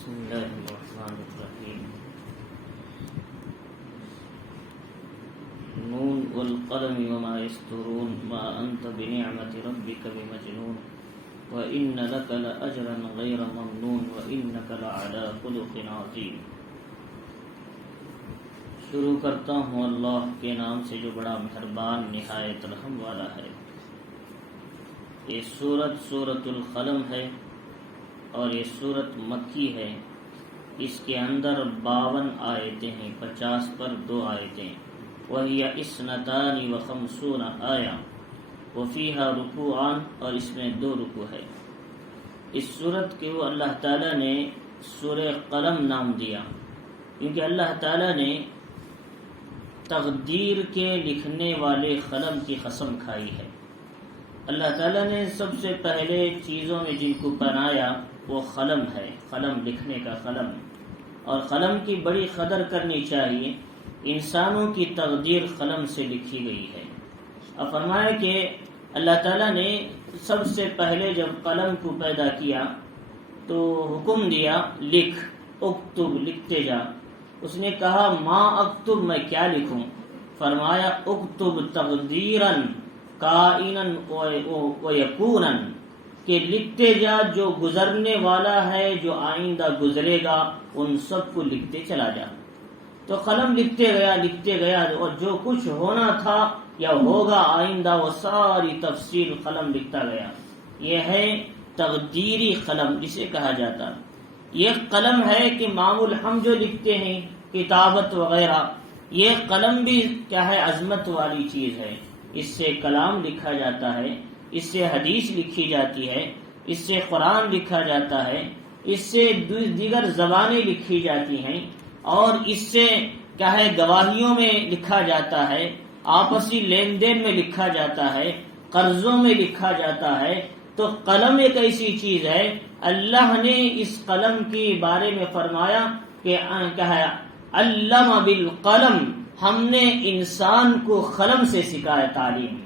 بسم الله الرحمن الرحيم نون والقلم وما يسطرون ما أنت بنعمة ربك بمجنون وإن لك لأجرا غير ممنون وإنك لعلى خلق عظيم. شروع کرتا ہوں اللہ کے نام سے جو بڑا مہربان نہایت رحم والا ہے. یہ سورت القلم ہے اور یہ سورت مکی ہے. اس کے اندر 52 آیتیں ہیں، 50 پر 2 آیتیں. وَهِيَ اثْنَتَانِ وَخَمْسُونَ آیَةً وَفِيهَا رُکوعان، اور اس میں 2 رکوع ہے. اس سورت کے وہ اللہ تعالیٰ نے سورہ قلم نام دیا کیونکہ اللہ تعالیٰ نے تقدیر کے لکھنے والے قلم کی قسم کھائی ہے. اللہ تعالیٰ نے سب سے پہلے چیزوں میں جن کو بنایا وہ قلم ہے، قلم لکھنے کا قلم. اور قلم کی بڑی قدر کرنی چاہیے. انسانوں کی تقدیر قلم سے لکھی گئی ہے. اب فرمایا کہ اللہ تعالیٰ نے سب سے پہلے جب قلم کو پیدا کیا تو حکم دیا لکھ، اکتب، لکھتے جا. اس نے کہا ما اکتب، میں کیا لکھوں؟ فرمایا اکتب تقدیرا کائنا و یکونا، کہ لکھتے جا جو گزرنے والا ہے، جو آئندہ گزرے گا، ان سب کو لکھتے چلا جا. تو قلم لکھتے گیا اور جو کچھ ہونا تھا یا ہوگا آئندہ وہ ساری تفصیل قلم لکھتا گیا. یہ ہے تقدیری قلم جسے کہا جاتا. یہ قلم ہے کہ معمول ہم جو لکھتے ہیں کتابت وغیرہ، یہ قلم بھی کیا ہے، عظمت والی چیز ہے. اس سے کلام لکھا جاتا ہے، اس سے حدیث لکھی جاتی ہے، اس سے قرآن لکھا جاتا ہے، اس سے دیگر زبانیں لکھی جاتی ہیں، اور اس سے کیا ہے گواہیوں میں لکھا جاتا ہے، آپسی لین دین میں لکھا جاتا ہے، قرضوں میں لکھا جاتا ہے. تو قلم ایک ایسی چیز ہے، اللہ نے اس قلم کے بارے میں فرمایا کہ کیا ہے، علم بالقلم، ہم نے انسان کو قلم سے سکھایا تعلیم.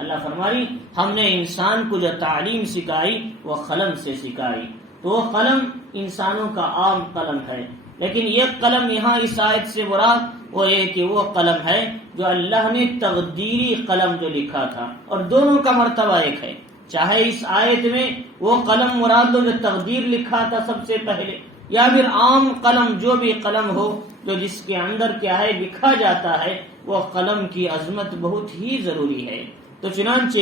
اللہ فرمائی ہم نے انسان کو جو تعلیم سکھائی وہ قلم سے سکھائی. تو وہ قلم انسانوں کا عام قلم ہے، لیکن یہ قلم یہاں اس آیت سے مراد وہ یہ کہ وہ قلم ہے جو اللہ نے تقدیری قلم جو لکھا تھا. اور دونوں کا مرتبہ ایک ہے. چاہے اس آیت میں وہ قلم مراد لو جو تقدیر لکھا تھا سب سے پہلے، یا پھر عام قلم، جو بھی قلم ہو جو جس کے اندر کیا ہے لکھا جاتا ہے، وہ قلم کی عظمت بہت ہی ضروری ہے. تو چنانچہ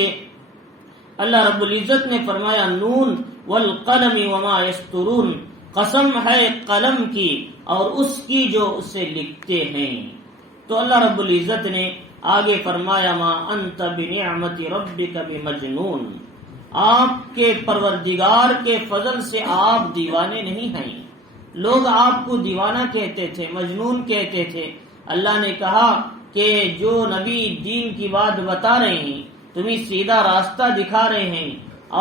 اللہ رب العزت نے فرمایا نون والقلم وما یسطرون، قسم ہے قلم کی اور اس کی جو اسے لکھتے ہیں. تو اللہ رب العزت نے آگے فرمایا ما انت بنعمت ربک بمجنون، آپ کے پروردگار کے فضل سے آپ دیوانے نہیں ہیں. لوگ آپ کو دیوانہ کہتے تھے، مجنون کہتے تھے. اللہ نے کہا کہ جو نبی دین کی بات بتا رہے ہیں، تمہیں سیدھا راستہ دکھا رہے ہیں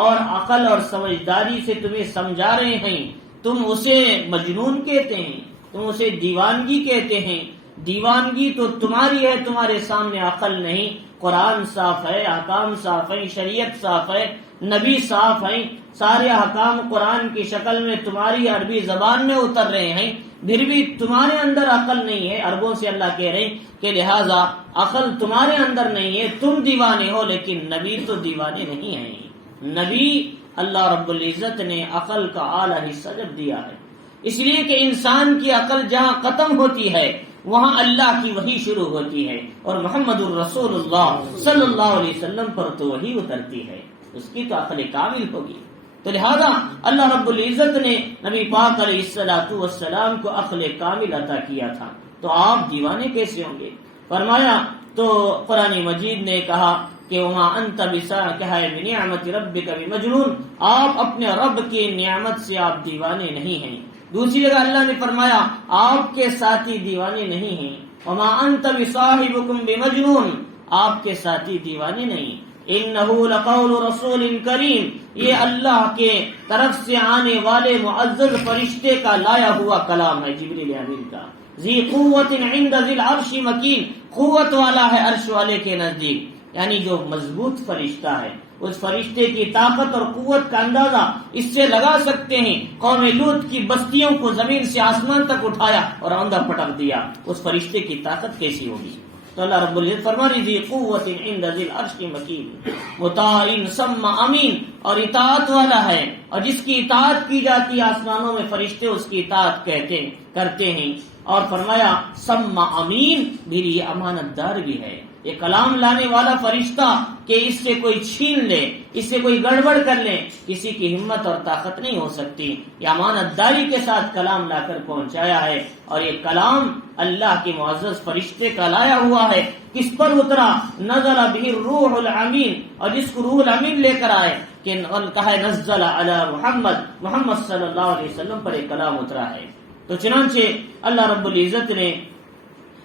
اور عقل اور سمجھداری سے تمہیں سمجھا رہے ہیں، تم اسے مجنون کہتے ہیں، تم اسے دیوانگی کہتے ہیں. دیوانگی تو تمہاری ہے، تمہارے سامنے عقل نہیں. قرآن صاف ہے، احکام صاف ہے، شریعت صاف ہے، نبی صاف ہیں، سارے احکام قرآن کی شکل میں تمہاری عربی زبان میں اتر رہے ہیں، پھر بھی تمہارے اندر عقل نہیں ہے. عربوں سے اللہ کہہ رہے ہیں کہ لہذا عقل تمہارے اندر نہیں ہے، تم دیوانے ہو، لیکن نبی تو دیوانے نہیں ہیں. نبی اللہ رب العزت نے عقل کا اعلیٰ حصہ جب دیا ہے، اس لیے کہ انسان کی عقل جہاں ختم ہوتی ہے وہاں اللہ کی وحی شروع ہوتی ہے، اور محمد الرسول اللہ صلی اللہ علیہ وسلم پر تو وحی اترتی ہے، اس کی تو عقل کامل ہوگی. تو لہذا اللہ رب العزت نے نبی پاک علیہ السلام کو عقل کامل عطا کیا تھا، تو آپ دیوانے کیسے ہوں گے؟ فرمایا تو قرآن مجید نے کہا کہ وما انت بنعمت ربک بمجنون، آپ اپنے رب کی نعمت سے آپ دیوانے نہیں ہیں. دوسری جگہ اللہ نے فرمایا آپ کے ساتھی دیوانے نہیں ہیں. وما انت بصاحبکم بمجنون، آپ کے ساتھی دیوانے نہیں. انہ لقول رسول کریم، یہ اللہ کے طرف سے آنے والے معزز فرشتے کا لایا ہوا کلام ہے، جبریل امین کا. ذی قوت عند ذی العرش مکین، قوت والا ہے عرش والے کے نزدیک، یعنی جو مضبوط فرشتہ ہے. اس فرشتے کی طاقت اور قوت کا اندازہ اس سے لگا سکتے ہیں. قوم لوط کی بستیوں کو زمین سے آسمان تک اٹھایا اور اندر پٹک دیا. اس فرشتے کی طاقت کیسی ہوگی؟ تو اللہ رب العزت فرما رہی ذی قوت عند ذی العرش مکین مطاع ثم امین، اور اطاعت والا ہے، اور جس کی اطاعت کی جاتی ہے آسمانوں میں فرشتے اس کی اطاعت کرتے ہیں. اور فرمایا ثم امین، بھی یہ امانت دار بھی ہے. یہ کلام لانے والا فرشتہ کہ اس سے کوئی چھین لے، اس سے کوئی گڑبڑ کر لے، کسی کی ہمت اور طاقت نہیں ہو سکتی. یہ امانت داری کے ساتھ کلام لا کر پہنچایا ہے، اور یہ کلام اللہ کے معزز فرشتے کا لایا ہوا ہے. کس پر اترا؟ نزل به الروح الامین، اور جس کو روح الامین لے کر آئے کہ کہا ہے نزل علی محمد صلی اللہ علیہ وسلم پر یہ کلام اترا ہے. تو چنانچہ اللہ رب العزت نے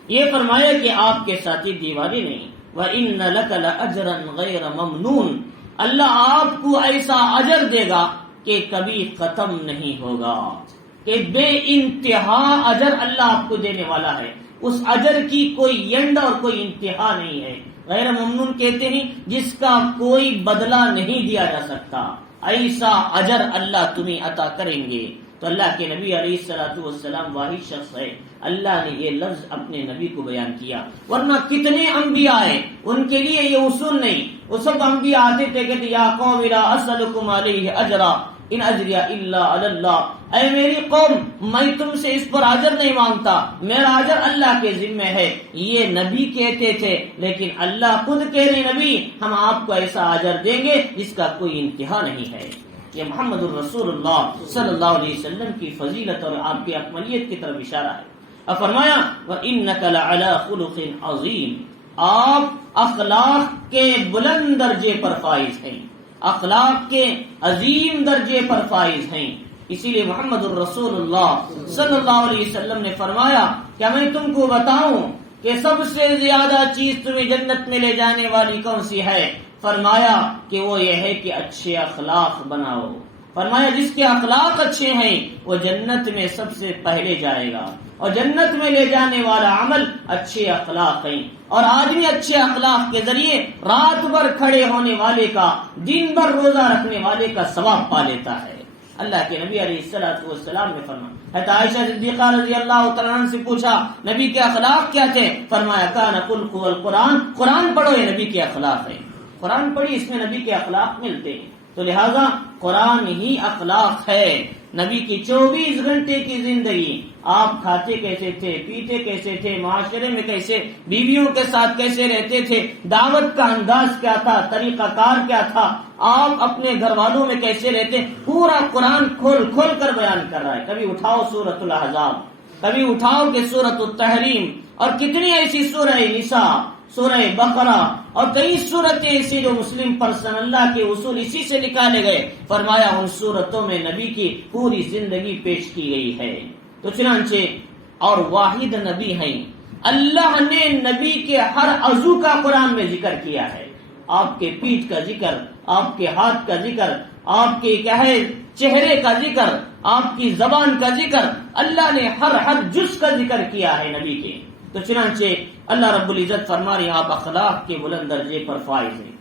یہ فرمایا کہ آپ کے ساتھی دیوالی نہیں. وَإِنَّ لَكَ لَأَجْرًا غَيْرَ مَمْنُونَ، اللہ آپ کو ایسا اجر دے گا کہ کبھی ختم نہیں ہوگا، کہ بے انتہا اجر اللہ آپ کو دینے والا ہے. اس اجر کی کوئی اینڈ اور کوئی انتہا نہیں ہے. غیر ممنون کہتے ہیں جس کا کوئی بدلہ نہیں دیا جا سکتا. ایسا اجر اللہ تمہیں عطا کریں گے. تو اللہ کے نبی علیہ الصلوۃ والسلام واحد شخص ہے اللہ نے یہ لفظ اپنے نبی کو بیان کیا، ورنہ کتنے انبیاء ہیں ان کے لیے یہ اصول نہیں. وہ سب انبیاء آتے تھے کہ یا قوم لا اسألکم علیہ اجرا ان اجریہ الا علی اللہ، اے میری قوم میں تم سے اس پر اجر نہیں مانگتا، میرا اجر اللہ کے ذمہ ہے. یہ نبی کہتے تھے، لیکن اللہ خود کہہ رہے نبی ہم آپ کو ایسا اجر دیں گے جس کا کوئی انتہا نہیں ہے. یہ محمد الرسول اللہ صلی اللہ علیہ وسلم کی فضیلت اور آپ کی اکملیت کی طرف اشارہ ہے. اور فرمایا وَإِنَّكَ لَعَلَىٰ خُلُقٍ عَظِيمٍ، آپ اخلاق کے بلند درجے پر فائز ہیں، اخلاق کے عظیم درجے پر فائز ہیں. اسی لیے محمد الرسول اللہ صلی اللہ علیہ وسلم نے فرمایا کیا میں تم کو بتاؤں کہ سب سے زیادہ چیز تمہیں جنت میں لے جانے والی کون سی ہے؟ فرمایا کہ وہ یہ ہے کہ اچھے اخلاق بناؤ. فرمایا جس کے اخلاق اچھے ہیں وہ جنت میں سب سے پہلے جائے گا، اور جنت میں لے جانے والا عمل اچھے اخلاق ہیں. اور آدمی اچھے اخلاق کے ذریعے رات بھر کھڑے ہونے والے کا، دن بھر روزہ رکھنے والے کا ثواب پا لیتا ہے. اللہ کے نبی علیہ الصلوۃ والسلام نے فرمایا، حضرت عائشہ صدیقہ رضی اللہ تعالیٰ عنہ سے پوچھا نبی کے اخلاق کیا تھے؟ فرمایا کان خلقہ القرآن، قرآن پڑھو یہ نبی کے اخلاق ہے. قرآن پڑھی اس میں نبی کے اخلاق ملتے ہیں. تو لہذا قرآن ہی اخلاق ہے. نبی کی 24 گھنٹے کی زندگی، آپ کھاتے کیسے تھے، پیتے کیسے تھے، معاشرے میں کیسے، بیویوں کے ساتھ کیسے رہتے تھے، دعوت کا انداز کیا تھا، طریقہ کار کیا تھا، آپ اپنے گھر والوں میں کیسے رہتے، پورا قرآن کھول کھول کر بیان کر رہا ہے. کبھی اٹھاؤ سورۃ الاحزاب، کبھی اٹھاؤ کہ سورۃ التحریم، اور کتنی ایسی سورہ نساء، سورہ بقرہ اور کئی صورتیں ایسی جو مسلم پرسن اللہ کے اصول اسی سے نکالے گئے. فرمایا ان صورتوں میں نبی کی پوری زندگی پیش کی گئی ہے. تو چنانچہ اور واحد نبی ہیں، اللہ نے نبی کے ہر عضو کا قرآن میں ذکر کیا ہے. آپ کے پیٹھ کا ذکر، آپ کے ہاتھ کا ذکر، آپ کے کیا ہے چہرے کا ذکر، آپ کی زبان کا ذکر، اللہ نے ہر جز کا ذکر کیا ہے نبی کے. تو چنانچہ اللہ رب العزت فرما رہے ہیں آپ اخلاق کے بلند درجے پر فائز ہیں.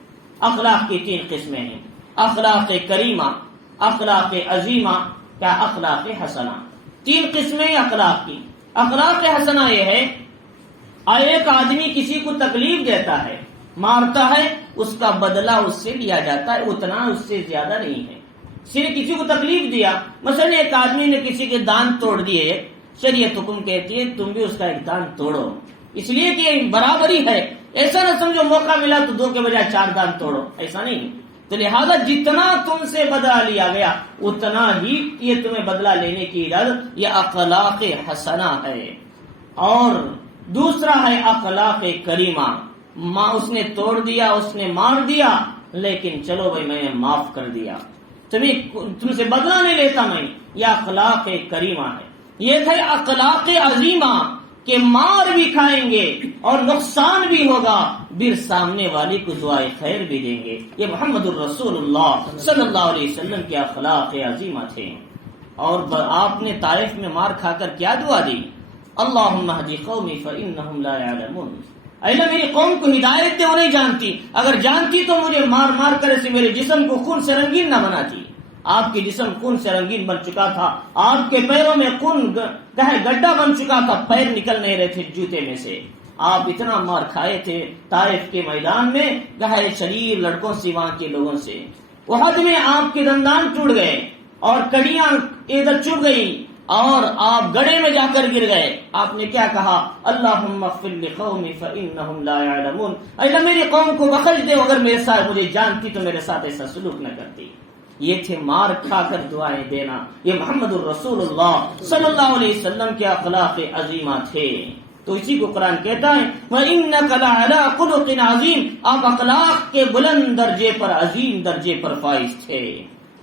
اخلاق کی 3 قسمیں ہیں، اخلاق کریمہ، اخلاق عظیمہ، کیا اخلاق حسنہ. 3 قسمیں اخلاق کی. اخلاق حسنہ یہ ہے ایک آدمی کسی کو تکلیف دیتا ہے، مارتا ہے، اس کا بدلہ اس سے لیا جاتا ہے، اتنا اس سے زیادہ نہیں ہے. صرف کسی کو تکلیف دیا، مثلا ایک آدمی نے کسی کے دانت توڑ دیے، شریعت حکم کہتی ہے تم بھی اس کا ایک دانت توڑو، اس لیے کہ برابری ہے. ایسا نہ سمجھو موقع ملا تو 2 کے بجائے 4 دانت توڑو، ایسا نہیں. تو لہذا جتنا تم سے بدلہ لیا گیا اتنا ہی یہ تمہیں بدلہ لینے کی اجازت، یہ اخلاق حسنہ ہے. اور دوسرا ہے اخلاق کریمہ، اس نے توڑ دیا، اس نے مار دیا، لیکن چلو بھائی میں نے معاف کر دیا، تم سے بدلہ نہیں لیتا میں. یہ اخلاق کریمہ ہے. یہ ہے اخلاق عظیمہ کہ مار بھی کھائیں گے اور نقصان بھی ہوگا، پھر سامنے والی کو دعائے خیر بھی دیں گے. یہ محمد الرسول اللہ صلی اللہ علیہ وسلم کے اخلاق عظیمہ تھے. اور آپ نے طائف میں مار کھا کر کیا دعا دی؟ اللہم اہد قومی فانہم لا یعلمون. اے اللہ میری قوم کو ہدایت دے، وہ نہیں جانتی، اگر جانتی تو مجھے مار مار کر اسے میرے جسم کو خون سے رنگین نہ بناتی۔ آپ کے جسم خون سے رنگین بن چکا تھا، آپ کے پیروں میں خون گڈھا بن چکا تھا، پیر نکل نہیں رہے تھے جوتے میں سے، آپ اتنا مار کھائے تھے طائف کے میدان میں گہرے شریر لڑکوں سے، وہاں کے لوگوں سے۔ احد میں آپ کے دندان ٹوٹ گئے اور کڑیاں ادھر چڑ گئی اور آپ گڑھے میں جا کر گر گئے۔ آپ نے کیا کہا؟ اللہم اغفر لقومی فانہم لا یعلمون، اللہ میری قوم کو بخش دے، اگر میرے ساتھ مجھے جانتی تو میرے ساتھ ایسا سلوک نہ کرتی۔ یہ تھے مار کھا کر دعائیں دینا، یہ محمد الرسول اللہ صلی اللہ علیہ وسلم کے اخلاق عظیمہ تھے۔ تو اسی کو قرآن کہتا ہے وَإِنَّكَ لَعَلَىٰ خُلُقٍ عَظِيمٍ، آپ اخلاق کے بلند درجے پر، عظیم درجے پر فائز تھے۔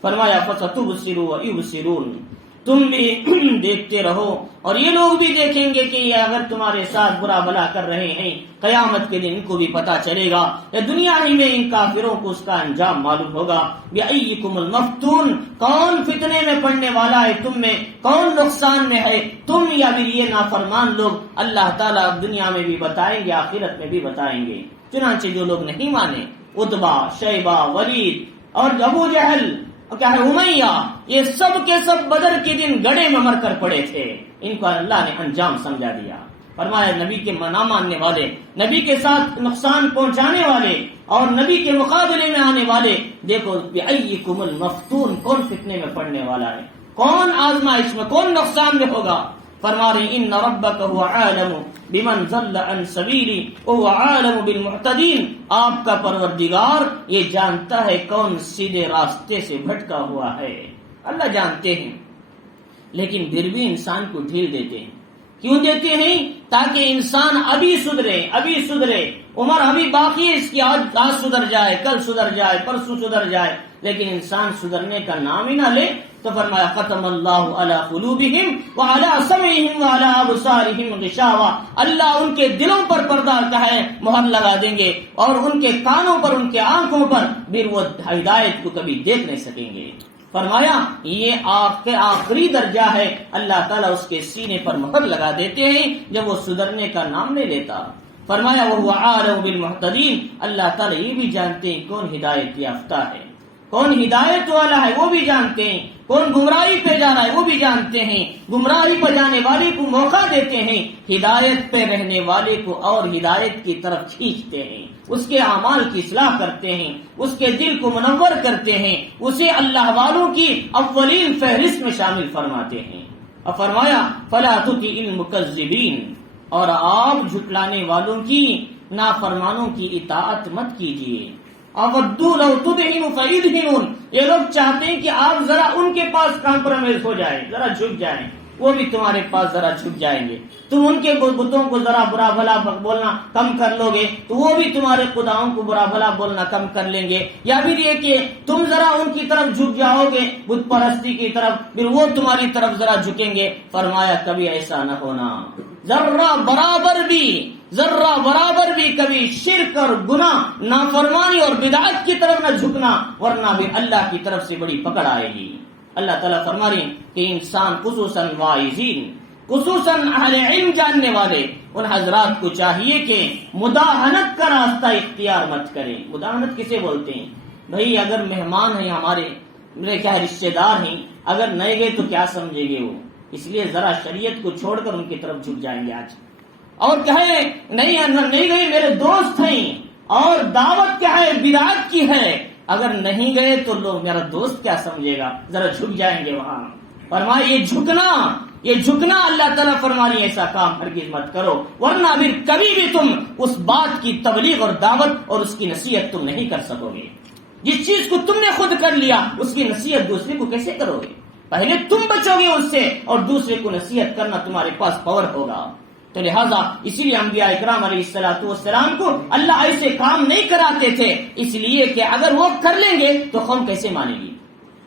فرمایا فَسَتُبْصِرُ وَيُبْصِرُونَ، تم بھی دیکھتے رہو اور یہ لوگ بھی دیکھیں گے کہ یہ اگر تمہارے ساتھ برا بھلا کر رہے ہیں، قیامت کے دن ان کو بھی پتا چلے گا، یا دنیا ہی میں ان کافروں کو اس کا انجام معلوم ہوگا۔ بِأَيِّكُمُ الْمَفْتُونُ، کون فتنے میں پڑنے والا ہے تم میں، کون نقصان میں ہے، تم یا پھر یہ نافرمان لوگ؟ اللہ تعالیٰ دنیا میں بھی بتائیں گے، آخرت میں بھی بتائیں گے۔ چنانچہ جو لوگ نہیں مانے، عتبہ، شیبہ، ولید اور ابو جہل، کیا ہے امیہ، یہ سب کے سب بدر کے دن گڑھے میں مر کر پڑے تھے، ان کو اللہ نے انجام سمجھا دیا۔ فرمایا نبی کے نہ ماننے والے، نبی کے ساتھ نقصان پہنچانے والے اور نبی کے مقابلے میں آنے والے، دیکھو بِأَيِّكُمُ الْمَفْتُونُ، کون فتنے میں پڑنے والا ہے، کون آزمائش میں، کون نقصان میں ہوگا۔ فرما رہے ان ربک هو عالم بمن ضل عن سبیلی وهو عالم بالمعتدین، آپ کا پروردگار یہ جانتا ہے کون سیدھے راستے سے بھٹکا ہوا ہے۔ اللہ جانتے ہیں، لیکن پھر بھی انسان کو ڈھیل دیتے ہیں۔ کیوں دیتے ہیں؟ تاکہ انسان ابھی سدھرے، عمر ابھی باقی ہے اس کی، آج سدھر جائے، کل سدھر جائے، پرسوں سدھر جائے، لیکن انسان سدھرنے کا نام ہی نہ لے تو فرمایا ختم اللہ علی قلوبہم وعلی سمعہم وعلی ابصارہم غشاوہ، اللہ ان کے دلوں پر پردہ کا ہے مہر لگا دیں گے، اور ان کے کانوں پر، ان کے آنکھوں پر پھر وہ ہدایت کو کبھی دیکھ نہیں سکیں گے۔ فرمایا یہ آخری درجہ ہے، اللہ تعالیٰ اس کے سینے پر مہر لگا دیتے ہیں جب وہ سدھرنے کا نام نہیں لیتا۔ فرمایا وَهُوَ عَالِمٌ بِالْمُعْتَدِينَ، اللہ تعالیٰ یہ بھی جانتے ہیں کون ہدایت یافتہ ہے، کون ہدایت والا ہے، وہ بھی جانتے ہیں، کون گمراہی پہ جا رہا ہے وہ بھی جانتے ہیں، گمراہی پہ جانے والے کو موقع دیتے ہیں، ہدایت پہ رہنے والے کو اور ہدایت کی طرف کھینچتے ہیں، اس کے اعمال کی اصلاح کرتے ہیں، اس کے دل کو منور کرتے ہیں، اسے اللہ والوں کی اولین فہرست میں شامل فرماتے ہیں۔ اور فرمایا فَلَا تُطِعِ الْمُكَذِّبِينَ، اور آپ جھٹلانے والوں کی، نافرمانوں کی اطاعت مت کیجیے۔ اَوَدُّوا لَوْ تُدْهِنُ فَيُدْهِنُونَ، یہ لوگ چاہتے ہیں کہ آپ ذرا ان کے پاس کمپرومائز ہو جائیں، ذرا جھک جائیں، وہ بھی تمہارے پاس ذرا جھک جائیں گے۔ تم ان کے بتوں کو ذرا برا بھلا بولنا کم کر لو گے تو وہ بھی تمہارے خداؤں کو برا بھلا بولنا کم کر لیں گے، یا پھر یہ کہ تم ذرا ان کی طرف جھک جاؤ گے بت پرستی کی طرف، پھر وہ تمہاری طرف ذرا جھکیں گے۔ فرمایا کبھی ایسا نہ ہونا، ذرہ برابر بھی کبھی شرک اور گناہ، نافرمانی اور بدعت کی طرف نہ جھکنا، ورنہ بھی اللہ کی طرف سے بڑی پکڑ آئے گی۔ اللہ تعالیٰ فرما رہے ہیں کہ انسان خصوصاً واعظین، خصوصاً اہل علم جاننے والے ان حضرات کو چاہیے کہ مداہنت کا راستہ اختیار مت کریں۔ مداہنت کسے بولتے ہیں؟ بھئی اگر مہمان ہیں ہمارے، میرے کیا رشتے دار ہیں، اگر نہیں گئے تو کیا سمجھیں گے وہ، اس لیے ذرا شریعت کو چھوڑ کر ان کی طرف جھک جائیں گے آج، اور کہیں نہیں گئے میرے دوست ہیں، اور دعوت کیا ہے بدعت کی ہے، اگر نہیں گئے تو لوگ میرا دوست کیا سمجھے گا، ذرا جھک جائیں گے وہاں۔ فرمایا یہ جھکنا اللہ تعالیٰ فرما رہی ہے ایسا کام ہرگز مت کرو، ورنہ پھر کبھی بھی تم اس بات کی تبلیغ اور دعوت اور اس کی نصیحت تم نہیں کر سکو گے۔ جس چیز کو تم نے خود کر لیا اس کی نصیحت دوسرے کو کیسے کرو گے؟ پہلے تم بچو گے اس سے، اور دوسرے کو نصیحت کرنا تمہارے پاس پاور ہوگا۔ تو لہٰذا اسی لیے انبیاء اکرام علیہ الصلوۃ والسلام کو اللہ ایسے کام نہیں کراتے تھے، اس لیے کہ اگر وہ کر لیں گے تو قوم کیسے مانے گی؟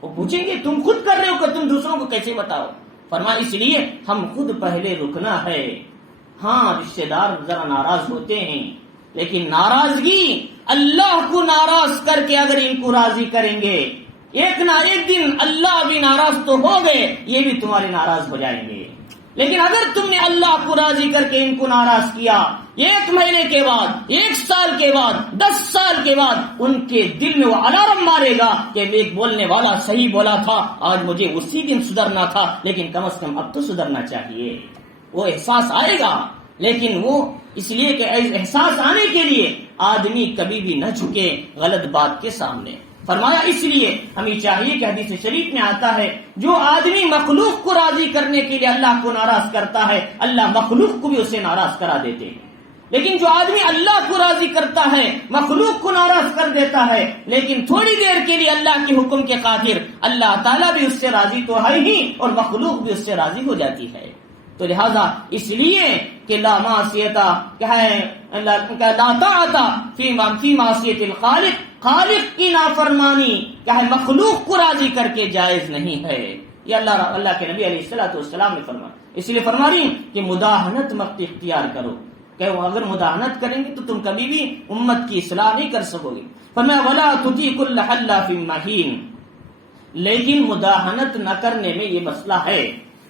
وہ پوچھیں گے تم خود کر رہے ہو کہ تم دوسروں کو کیسے بتاؤ؟ فرمایا اس لیے ہم خود پہلے رکنا ہے۔ ہاں رشتے دار ذرا ناراض ہوتے ہیں، لیکن ناراضگی اللہ کو ناراض کر کے اگر ان کو راضی کریں گے، ایک نہ ایک دن اللہ بھی ناراض تو ہو گئے، یہ بھی تمہارے ناراض ہو جائیں گے۔ لیکن اگر تم نے اللہ کو راضی کر کے ان کو ناراض کیا، 1 مہینے کے بعد، 1 سال کے بعد، 10 سال کے بعد ان کے دل میں وہ الارم مارے گا کہ ایک بولنے والا صحیح بولا تھا، آج مجھے اسی دن سدھرنا تھا، لیکن کم از کم اب تو سدھرنا چاہیے۔ وہ احساس آئے گا، لیکن وہ اس لیے کہ احساس آنے کے لیے آدمی کبھی بھی نہ جھکے غلط بات کے سامنے۔ فرمایا اس لیے ہمیں چاہیے کہ حدیث شریف میں آتا ہے جو آدمی مخلوق کو راضی کرنے کے لیے اللہ کو ناراض کرتا ہے، اللہ مخلوق کو بھی اسے ناراض کرا دیتے ہیں، لیکن جو آدمی اللہ کو راضی کرتا ہے مخلوق کو ناراض کر دیتا ہے، لیکن تھوڑی دیر کے لیے اللہ کے حکم کے خاطر اللہ تعالیٰ بھی اس سے راضی تو ہے ہی اور مخلوق بھی اس سے راضی ہو جاتی ہے۔ تو لہذا اس لیے کہ لا معصیتا لا طاعت فی معصیت الخالق، خالق کی نافرمانی کیا ہے مخلوق کو راضی کر کے جائز نہیں ہے۔ یہ اللہ کے نبی علیہ الصلوۃ والسلام نے فرمایا، اس لیے فرما رہی کہ مداہنت مت اختیار کرو، کہ اگر مداہنت کریں گے تو تم کبھی بھی امت کی اصلاح نہیں کر سکو گے۔ فرمایا ولا تطیع کل حلاف مہین، لیکن مداہنت نہ کرنے میں یہ مسئلہ ہے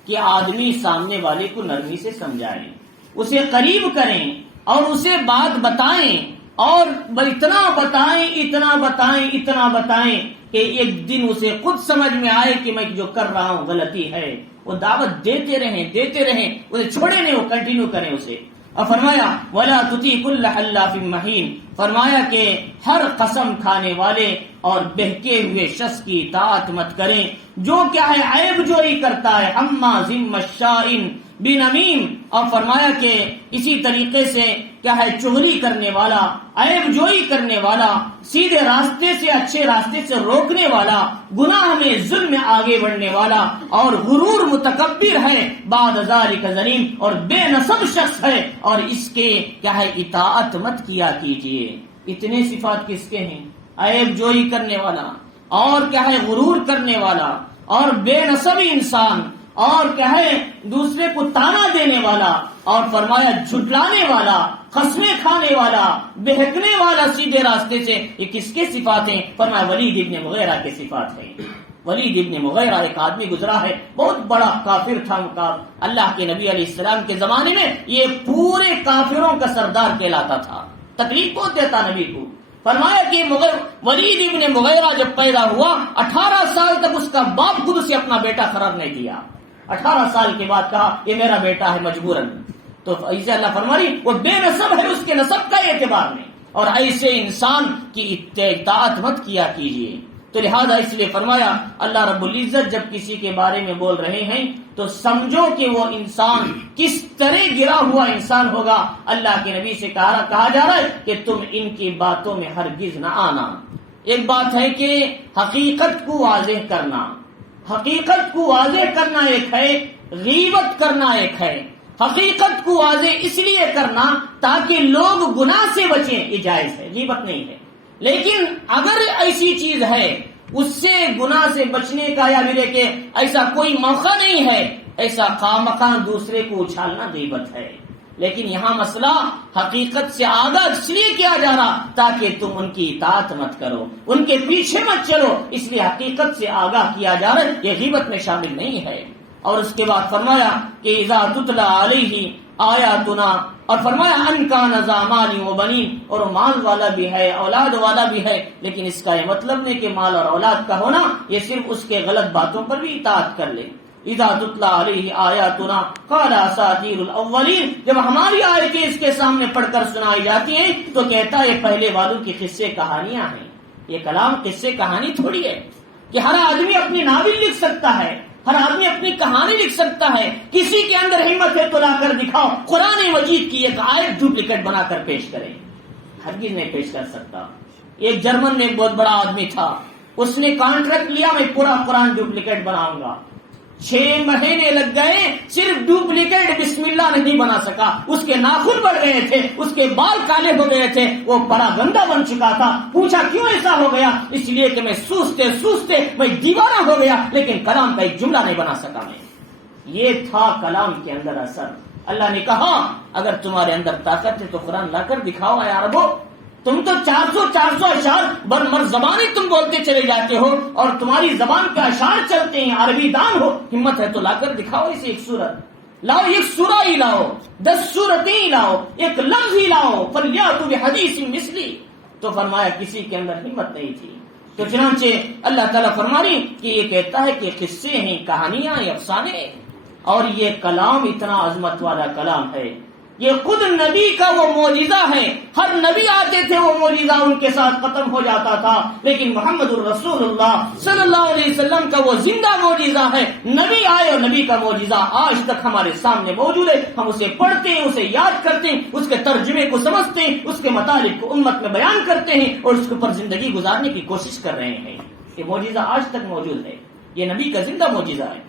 کہ آدمی سامنے والے کو نرمی سے سمجھائیں، اسے قریب کریں اور اسے بات بتائیں، اور اتنا بتائیں کہ ایک دن اسے خود سمجھ میں آئے کہ میں جو کر رہا ہوں غلطی ہے۔ وہ دعوت دیتے رہیں، اسے چھوڑے نہیں، وہ کنٹینیو کریں اسے۔ اور فرمایا ولا تطیع کل حلاف مہین، فرمایا کہ ہر قسم کھانے والے اور بہکے ہوئے شخص کی اطاعت مت کریں جو کیا ہے عیب جوئی کرتا ہے، حماز مشاء بنمیم، اور فرمایا کہ اسی طریقے سے کیا ہے چغلی کرنے والا، عیب جوئی کرنے والا، سیدھے راستے سے اچھے راستے سے روکنے والا، گناہ میں ظلم میں آگے بڑھنے والا، اور غرور متکبر ہے، بعد ذالک زنیم، اور بے نسب شخص ہے، اور اس کے کیا ہے اطاعت مت کیا کیجیے۔ اتنے صفات کس کے ہیں؟ عیب جوئی کرنے والا، اور کیا ہے غرور کرنے والا، اور بے نسبی انسان، اور کیا ہے دوسرے کو تانا دینے والا، اور فرمایا جھٹلانے والا، قسمیں کھانے والا، بہکنے والا سیدھے راستے سے۔ یہ کس کے صفات ہیں؟ فرمایا ولید ابن مغیرہ کے صفات ہیں۔ ولید ابن مغیرہ ایک آدمی گزرا ہے، بہت بڑا کافر تھا، اللہ کے نبی علیہ السلام کے زمانے میں یہ پورے کافروں کا سردار کہلاتا تھا، تکلیف بہت دیتا نبی کو۔ فرمایا کہ ولید ابن مغیرہ جب پیدا ہوا 18 سال تک اس کا باپ خود اسے اپنا بیٹا قرار نہیں دیا، 18 سال کے بعد کہا یہ میرا بیٹا ہے مجبوراً۔ تو ایسے اللہ فرماری وہ بے نسب ہے، اس کے نسب کا اعتبار نہیں، اور ایسے انسان کی اطاعت مت کیا کیجیے۔ تو لہذا اس لیے فرمایا اللہ رب العزت جب کسی کے بارے میں بول رہے ہیں تو سمجھو کہ وہ انسان کس طرح گرا ہوا انسان ہوگا۔ اللہ کے نبی سے کہا جا رہا ہے کہ تم ان کی باتوں میں ہرگز نہ آنا۔ ایک بات ہے کہ حقیقت کو واضح کرنا، حقیقت کو واضح کرنا ایک ہے، غیبت کرنا ایک ہے۔ حقیقت کو واضح اس لیے کرنا تاکہ لوگ گناہ سے بچیں، یہ جائز ہے، غیبت نہیں ہے۔ لیکن اگر ایسی چیز ہے اس سے گناہ سے بچنے کا یا ملے کہ ایسا کوئی موقع نہیں ہے، ایسا خامخواہ دوسرے کو اچھالنا غیبت ہے۔ لیکن یہاں مسئلہ حقیقت سے آگاہ اس لیے کیا جا رہا تاکہ تم ان کی اطاعت مت کرو، ان کے پیچھے مت چلو، اس لیے حقیقت سے آگاہ کیا جا رہا ہے، یہ غیبت میں شامل نہیں ہے۔ اور اس کے بعد فرمایا کہ اذا تتلی علیہ آیاتنا، اور فرمایا ان کان ذا مال و بنین، اور مال والا بھی ہے، اولاد والا بھی ہے، لیکن اس کا یہ مطلب نہیں کہ مال اور اولاد کا ہونا یہ صرف اس کے غلط باتوں پر بھی اطاعت کر لے۔ اذا تتلی علیہ آیاتنا قال اساطیر الاولین، جب ہماری آیتیں اس کے سامنے پڑھ کر سنائی جاتی ہیں تو کہتا ہے یہ پہلے والوں کی قصے کہانیاں ہیں۔ یہ کلام قصے کہانی تھوڑی ہے کہ ہر آدمی اپنی ناول لکھ سکتا ہے، ہر آدمی اپنی کہانی لکھ سکتا ہے۔ کسی کے اندر ہمت ہے تو لا کر دکھاؤ، قرآن مجید کی ایک آیت ڈپلیکیٹ بنا کر پیش کریں، ہرگز نہیں پیش کر سکتا۔ ایک جرمن میں ایک بہت بڑا آدمی تھا، اس نے کانٹریکٹ لیا میں پورا قرآن ڈپلیکیٹ بناؤں گا، 6 مہینے لگ گئے، صرف ڈپلیکیٹ بسم اللہ نہیں بنا سکا۔ اس کے ناخن بڑھ گئے تھے، اس کے بال کالے ہو گئے تھے، وہ بڑا گندا بن چکا تھا۔ پوچھا کیوں ایسا ہو گیا؟ اس لیے کہ میں سوچتے میں دیوانہ ہو گیا، لیکن کلام کا ایک جملہ نہیں بنا سکا میں۔ یہ تھا کلام کے اندر اثر۔ اللہ نے کہا اگر تمہارے اندر طاقت ہے تو قرآن لا کر دکھاؤ اے عربو، تم تو 400 اشعار برمر زبانی تم بولتے چلے جاتے ہو، اور تمہاری زبان کے اشعار چلتے ہیں، عربی دان ہو، ہمت ہے تو لا کر دکھاؤ اسے ایک سورت۔ لاؤ ایک سورہ ہی لاؤ، 10 سورتیں ہی لاؤ، ایک لفظ ہی لاؤ، فلیاتوا بحدیث مثلی، تو فرمایا کسی کے اندر ہمت نہیں تھی۔ تو چنانچہ اللہ تعالیٰ فرما رہی کہ یہ کہتا ہے کہ قصے ہیں، کہانیاں ہیں، افسانے ہیں، اور یہ کلام اتنا عظمت والا کلام ہے، یہ خود نبی کا وہ معجزہ ہے۔ ہر نبی آتے تھے وہ معجزہ ان کے ساتھ ختم ہو جاتا تھا، لیکن محمد الرسول اللہ صلی اللہ علیہ وسلم کا وہ زندہ معجزہ ہے۔ نبی آئے اور نبی کا معجزہ آج تک ہمارے سامنے موجود ہے، ہم اسے پڑھتے ہیں، اسے یاد کرتے ہیں، اس کے ترجمے کو سمجھتے ہیں، اس کے مطالب کو امت میں بیان کرتے ہیں اور اس کے اوپر زندگی گزارنے کی کوشش کر رہے ہیں۔ یہ معجزہ آج تک موجود ہے، یہ نبی کا زندہ معجزہ ہے۔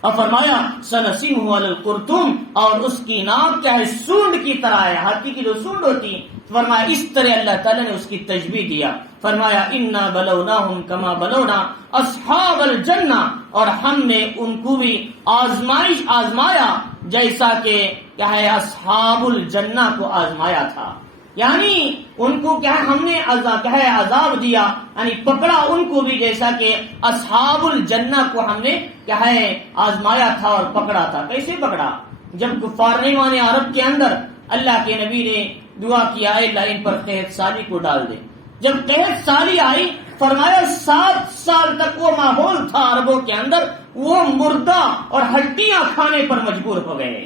اور فرمایا سنسمہ علی الخرطوم، اور اس کی ناک کیا ہے، سونڈ کی طرح ہے، ہاتھی کی جو سونڈ ہوتی ہے، فرمایا اس طرح اللہ تعالیٰ نے اس کی تشبیہ دیا۔ فرمایا انا بلوناہم کما بلونا اصحاب الجنہ، اور ہم نے ان کو بھی آزمایا جیسا کہ کیا ہے اصحاب الجنہ کو آزمایا تھا، یعنی ان کو کیا ہے ہم نے عذاب دیا، یعنی پکڑا ان کو بھی جیسا کہ اصحاب الجنہ کو ہم نے کیا ہے آزمایا تھا اور پکڑا تھا۔ کیسے پکڑا؟ جب کفار نہیں مانے عرب کے اندر، اللہ کے نبی نے دعا کیا اے اللہ ان پر قحط سالی کو ڈال دے۔ جب قحط سالی آئی، فرمایا 7 سال تک وہ ماحول تھا عربوں کے اندر، وہ مردہ اور ہڈیاں کھانے پر مجبور ہو گئے،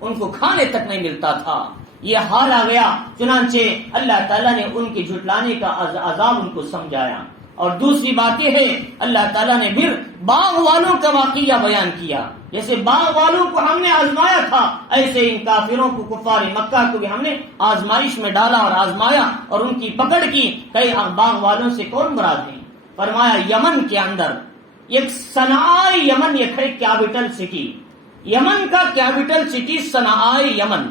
ان کو کھانے تک نہیں ملتا تھا، یہ حال آ گیا۔ چنانچہ اللہ تعالیٰ نے ان کے جھٹلانے کا عذاب ان کو سمجھایا۔ اور دوسری بات یہ ہے اللہ تعالیٰ نے پھر باغ والوں کا واقعہ بیان کیا، جیسے باغ والوں کو ہم نے آزمایا تھا، ایسے ان کافروں کو کفار مکہ کو بھی ہم نے آزمائش میں ڈالا اور آزمایا اور ان کی پکڑ کی۔ کئی باغ والوں سے کون مراد ہیں؟ فرمایا یمن کے اندر ایک صنعاء یمن، ایک ہے کیپٹل سٹی، یمن کا کیپٹل سٹی صنعاء یمن،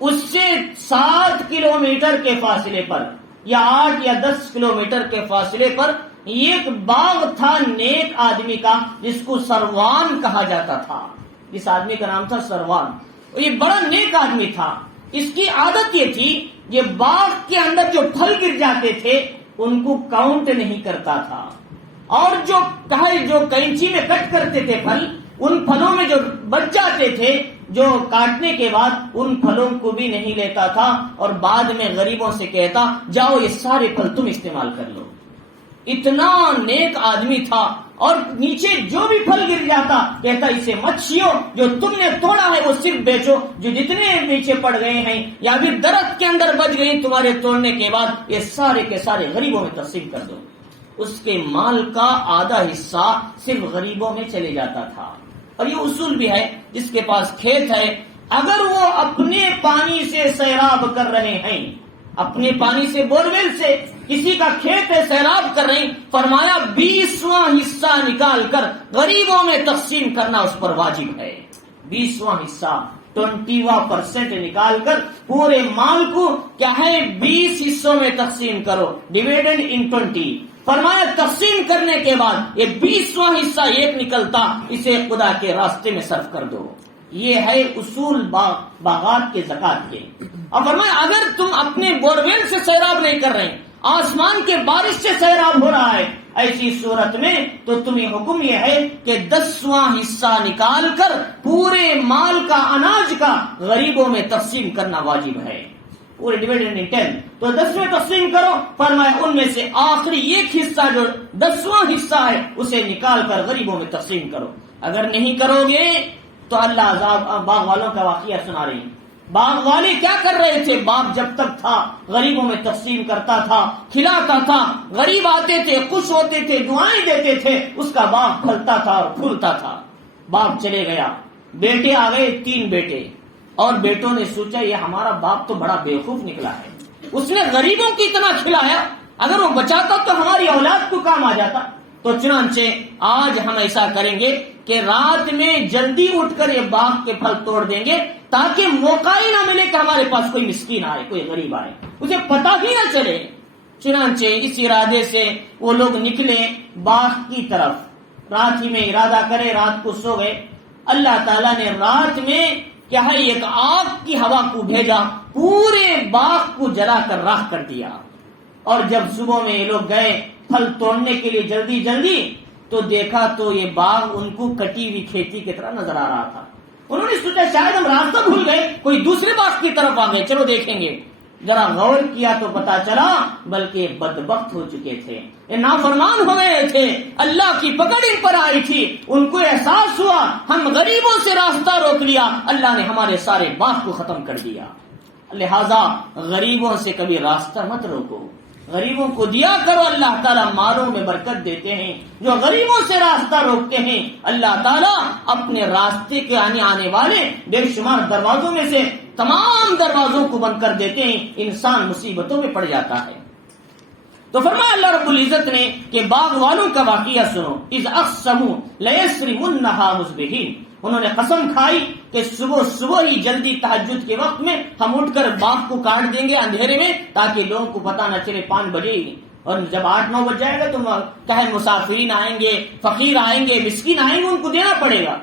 اس سے 7 کلومیٹر کے فاصلے پر یا 8 یا 10 کلومیٹر کے فاصلے پر ایک باغ تھا نیک آدمی کا، جس کو سروان کہا جاتا تھا۔ جس آدمی کا نام تھا سروان، یہ بڑا نیک آدمی تھا۔ اس کی عادت یہ تھی یہ باغ کے اندر جو پھل گر جاتے تھے ان کو کاؤنٹ نہیں کرتا تھا، اور جو کینچی میں کٹ کرتے تھے پھل، ان پھلوں میں جو بچ جاتے تھے جو کاٹنے کے بعد ان پھلوں کو بھی نہیں لیتا تھا، اور بعد میں غریبوں سے کہتا جاؤ یہ سارے پھل تم استعمال کر لو۔ اتنا نیک آدمی تھا، اور نیچے جو بھی پھل گر جاتا کہتا اسے مت چھیو، جو تم نے توڑا ہے وہ صرف بیچو، جو جتنے نیچے پڑ گئے ہیں یا پھر درخت کے اندر بچ گئی تمہارے توڑنے کے بعد یہ سارے کے سارے غریبوں میں تقسیم کر دو۔ اس کے مال کا آدھا حصہ صرف غریبوں میں چلے جاتا تھا۔ اور یہ اصول بھی ہے، جس کے پاس کھیت ہے اگر وہ اپنے پانی سے سیراب کر رہے ہیں، اپنے پانی سے بورویل سے کسی کا کھیت ہے سیراب کر رہے ہیں، فرمایا 20واں حصہ نکال کر غریبوں میں تقسیم کرنا اس پر واجب ہے۔ 20واں حصہ 20% نکال کر پورے مال کو کیا ہے 20 حصوں میں تقسیم کرو، ڈیویڈنڈ ان 20۔ فرمایا تقسیم کرنے کے بعد یہ 20واں حصہ ایک نکلتا، اسے خدا کے راستے میں صرف کر دو۔ یہ ہے اصول باغات کے زکات کے۔ اور فرمایا اگر تم اپنے بورویل سے سیراب نہیں کر رہے، آسمان کے بارش سے سیراب ہو رہا ہے، ایسی صورت میں تو تمہیں حکم یہ ہے کہ 10واں حصہ نکال کر پورے مال کا اناج کا غریبوں میں تقسیم کرنا واجب ہے۔ پورے ڈیویڈنڈ ان 10 تو 10 میں تقسیم کرو۔ فرمایا ان میں سے آخری ایک حصہ جو 10واں حصہ ہے اسے نکال کر غریبوں میں تقسیم کرو۔ اگر نہیں کرو گے تو اللہ عذاب۔ باغ والوں کا واقعہ سنا رہی ہیں۔ باغ والے کیا کر رہے تھے؟ باپ جب تک تھا غریبوں میں تقسیم کرتا تھا، کھلاتا تھا، غریب آتے تھے خوش ہوتے تھے، دعائیں دیتے تھے، اس کا باغ پھلتا تھا اور پھولتا تھا۔ باپ چلے گیا، بیٹے آ گئے، 3 بیٹے، اور بیٹوں نے سوچا یہ ہمارا باپ تو بڑا بیوقوف نکلا ہے، اس نے غریبوں کی اتنا کھلایا، اگر وہ بچاتا تو ہماری اولاد کو کام آ جاتا۔ تو چنانچہ آج ہم ایسا کریں گے کہ رات میں جلدی اٹھ کر یہ باغ کے پھل توڑ دیں گے، تاکہ موقع ہی نہ ملے کہ ہمارے پاس کوئی مسکین آئے، کوئی غریب آئے، اسے پتہ ہی نہ چلے۔ چنانچہ اس ارادے سے وہ لوگ نکلے باغ کی طرف، رات ہی میں ارادہ کرے، رات کو سو گئے۔ اللہ تعالیٰ نے رات میں کیا ہے ایک آگ کی ہوا کو بھیجا، پورے باغ کو جلا کر راکھ کر دیا۔ اور جب صبح میں یہ لوگ گئے پھل توڑنے کے لیے جلدی جلدی، تو دیکھا تو یہ باغ ان کو کٹی ہوئی کھیتی کی طرح نظر آ رہا تھا۔ انہوں نے سوچا شاید ہم راستہ بھول گئے، کوئی دوسرے باغ کی طرف آ گئے، چلو دیکھیں گے۔ ذرا غور کیا تو پتا چلا بلکہ بدبخت ہو چکے تھے، نافرمان ہو گئے تھے، اللہ کی پکڑ ان پر آئی تھی۔ ان کو احساس ہوا ہم غریبوں سے راستہ روک لیا، اللہ نے ہمارے سارے باغ کو ختم کر دیا۔ لہذا غریبوں سے کبھی راستہ مت روکو، غریبوں کو دیا کرو، اللہ تعالیٰ مالوں میں برکت دیتے ہیں۔ جو غریبوں سے راستہ روکتے ہیں اللہ تعالیٰ اپنے راستے کے آنے والے بے شمار دروازوں میں سے تمام دروازوں کو بند کر دیتے ہیں، انسان مصیبتوں میں پڑ جاتا ہے۔ تو فرمایا اللہ رب العزت نے کہ باغ والوں کا واقعہ سنو، اذ اقسموا لیصرمنها مصبحین، انہوں نے قسم کھائی کہ صبح ہی جلدی تہجد کے وقت میں ہم اٹھ کر باغ کو کاٹ دیں گے اندھیرے میں، تاکہ لوگوں کو پتہ نہ چلے 5 بجے ہی، اور جب 8-9 بج جائے گا تو کہیں مسافرین آئیں گے، فقیر آئیں گے، مسکین آئیں گے، ان کو دینا پڑے گا۔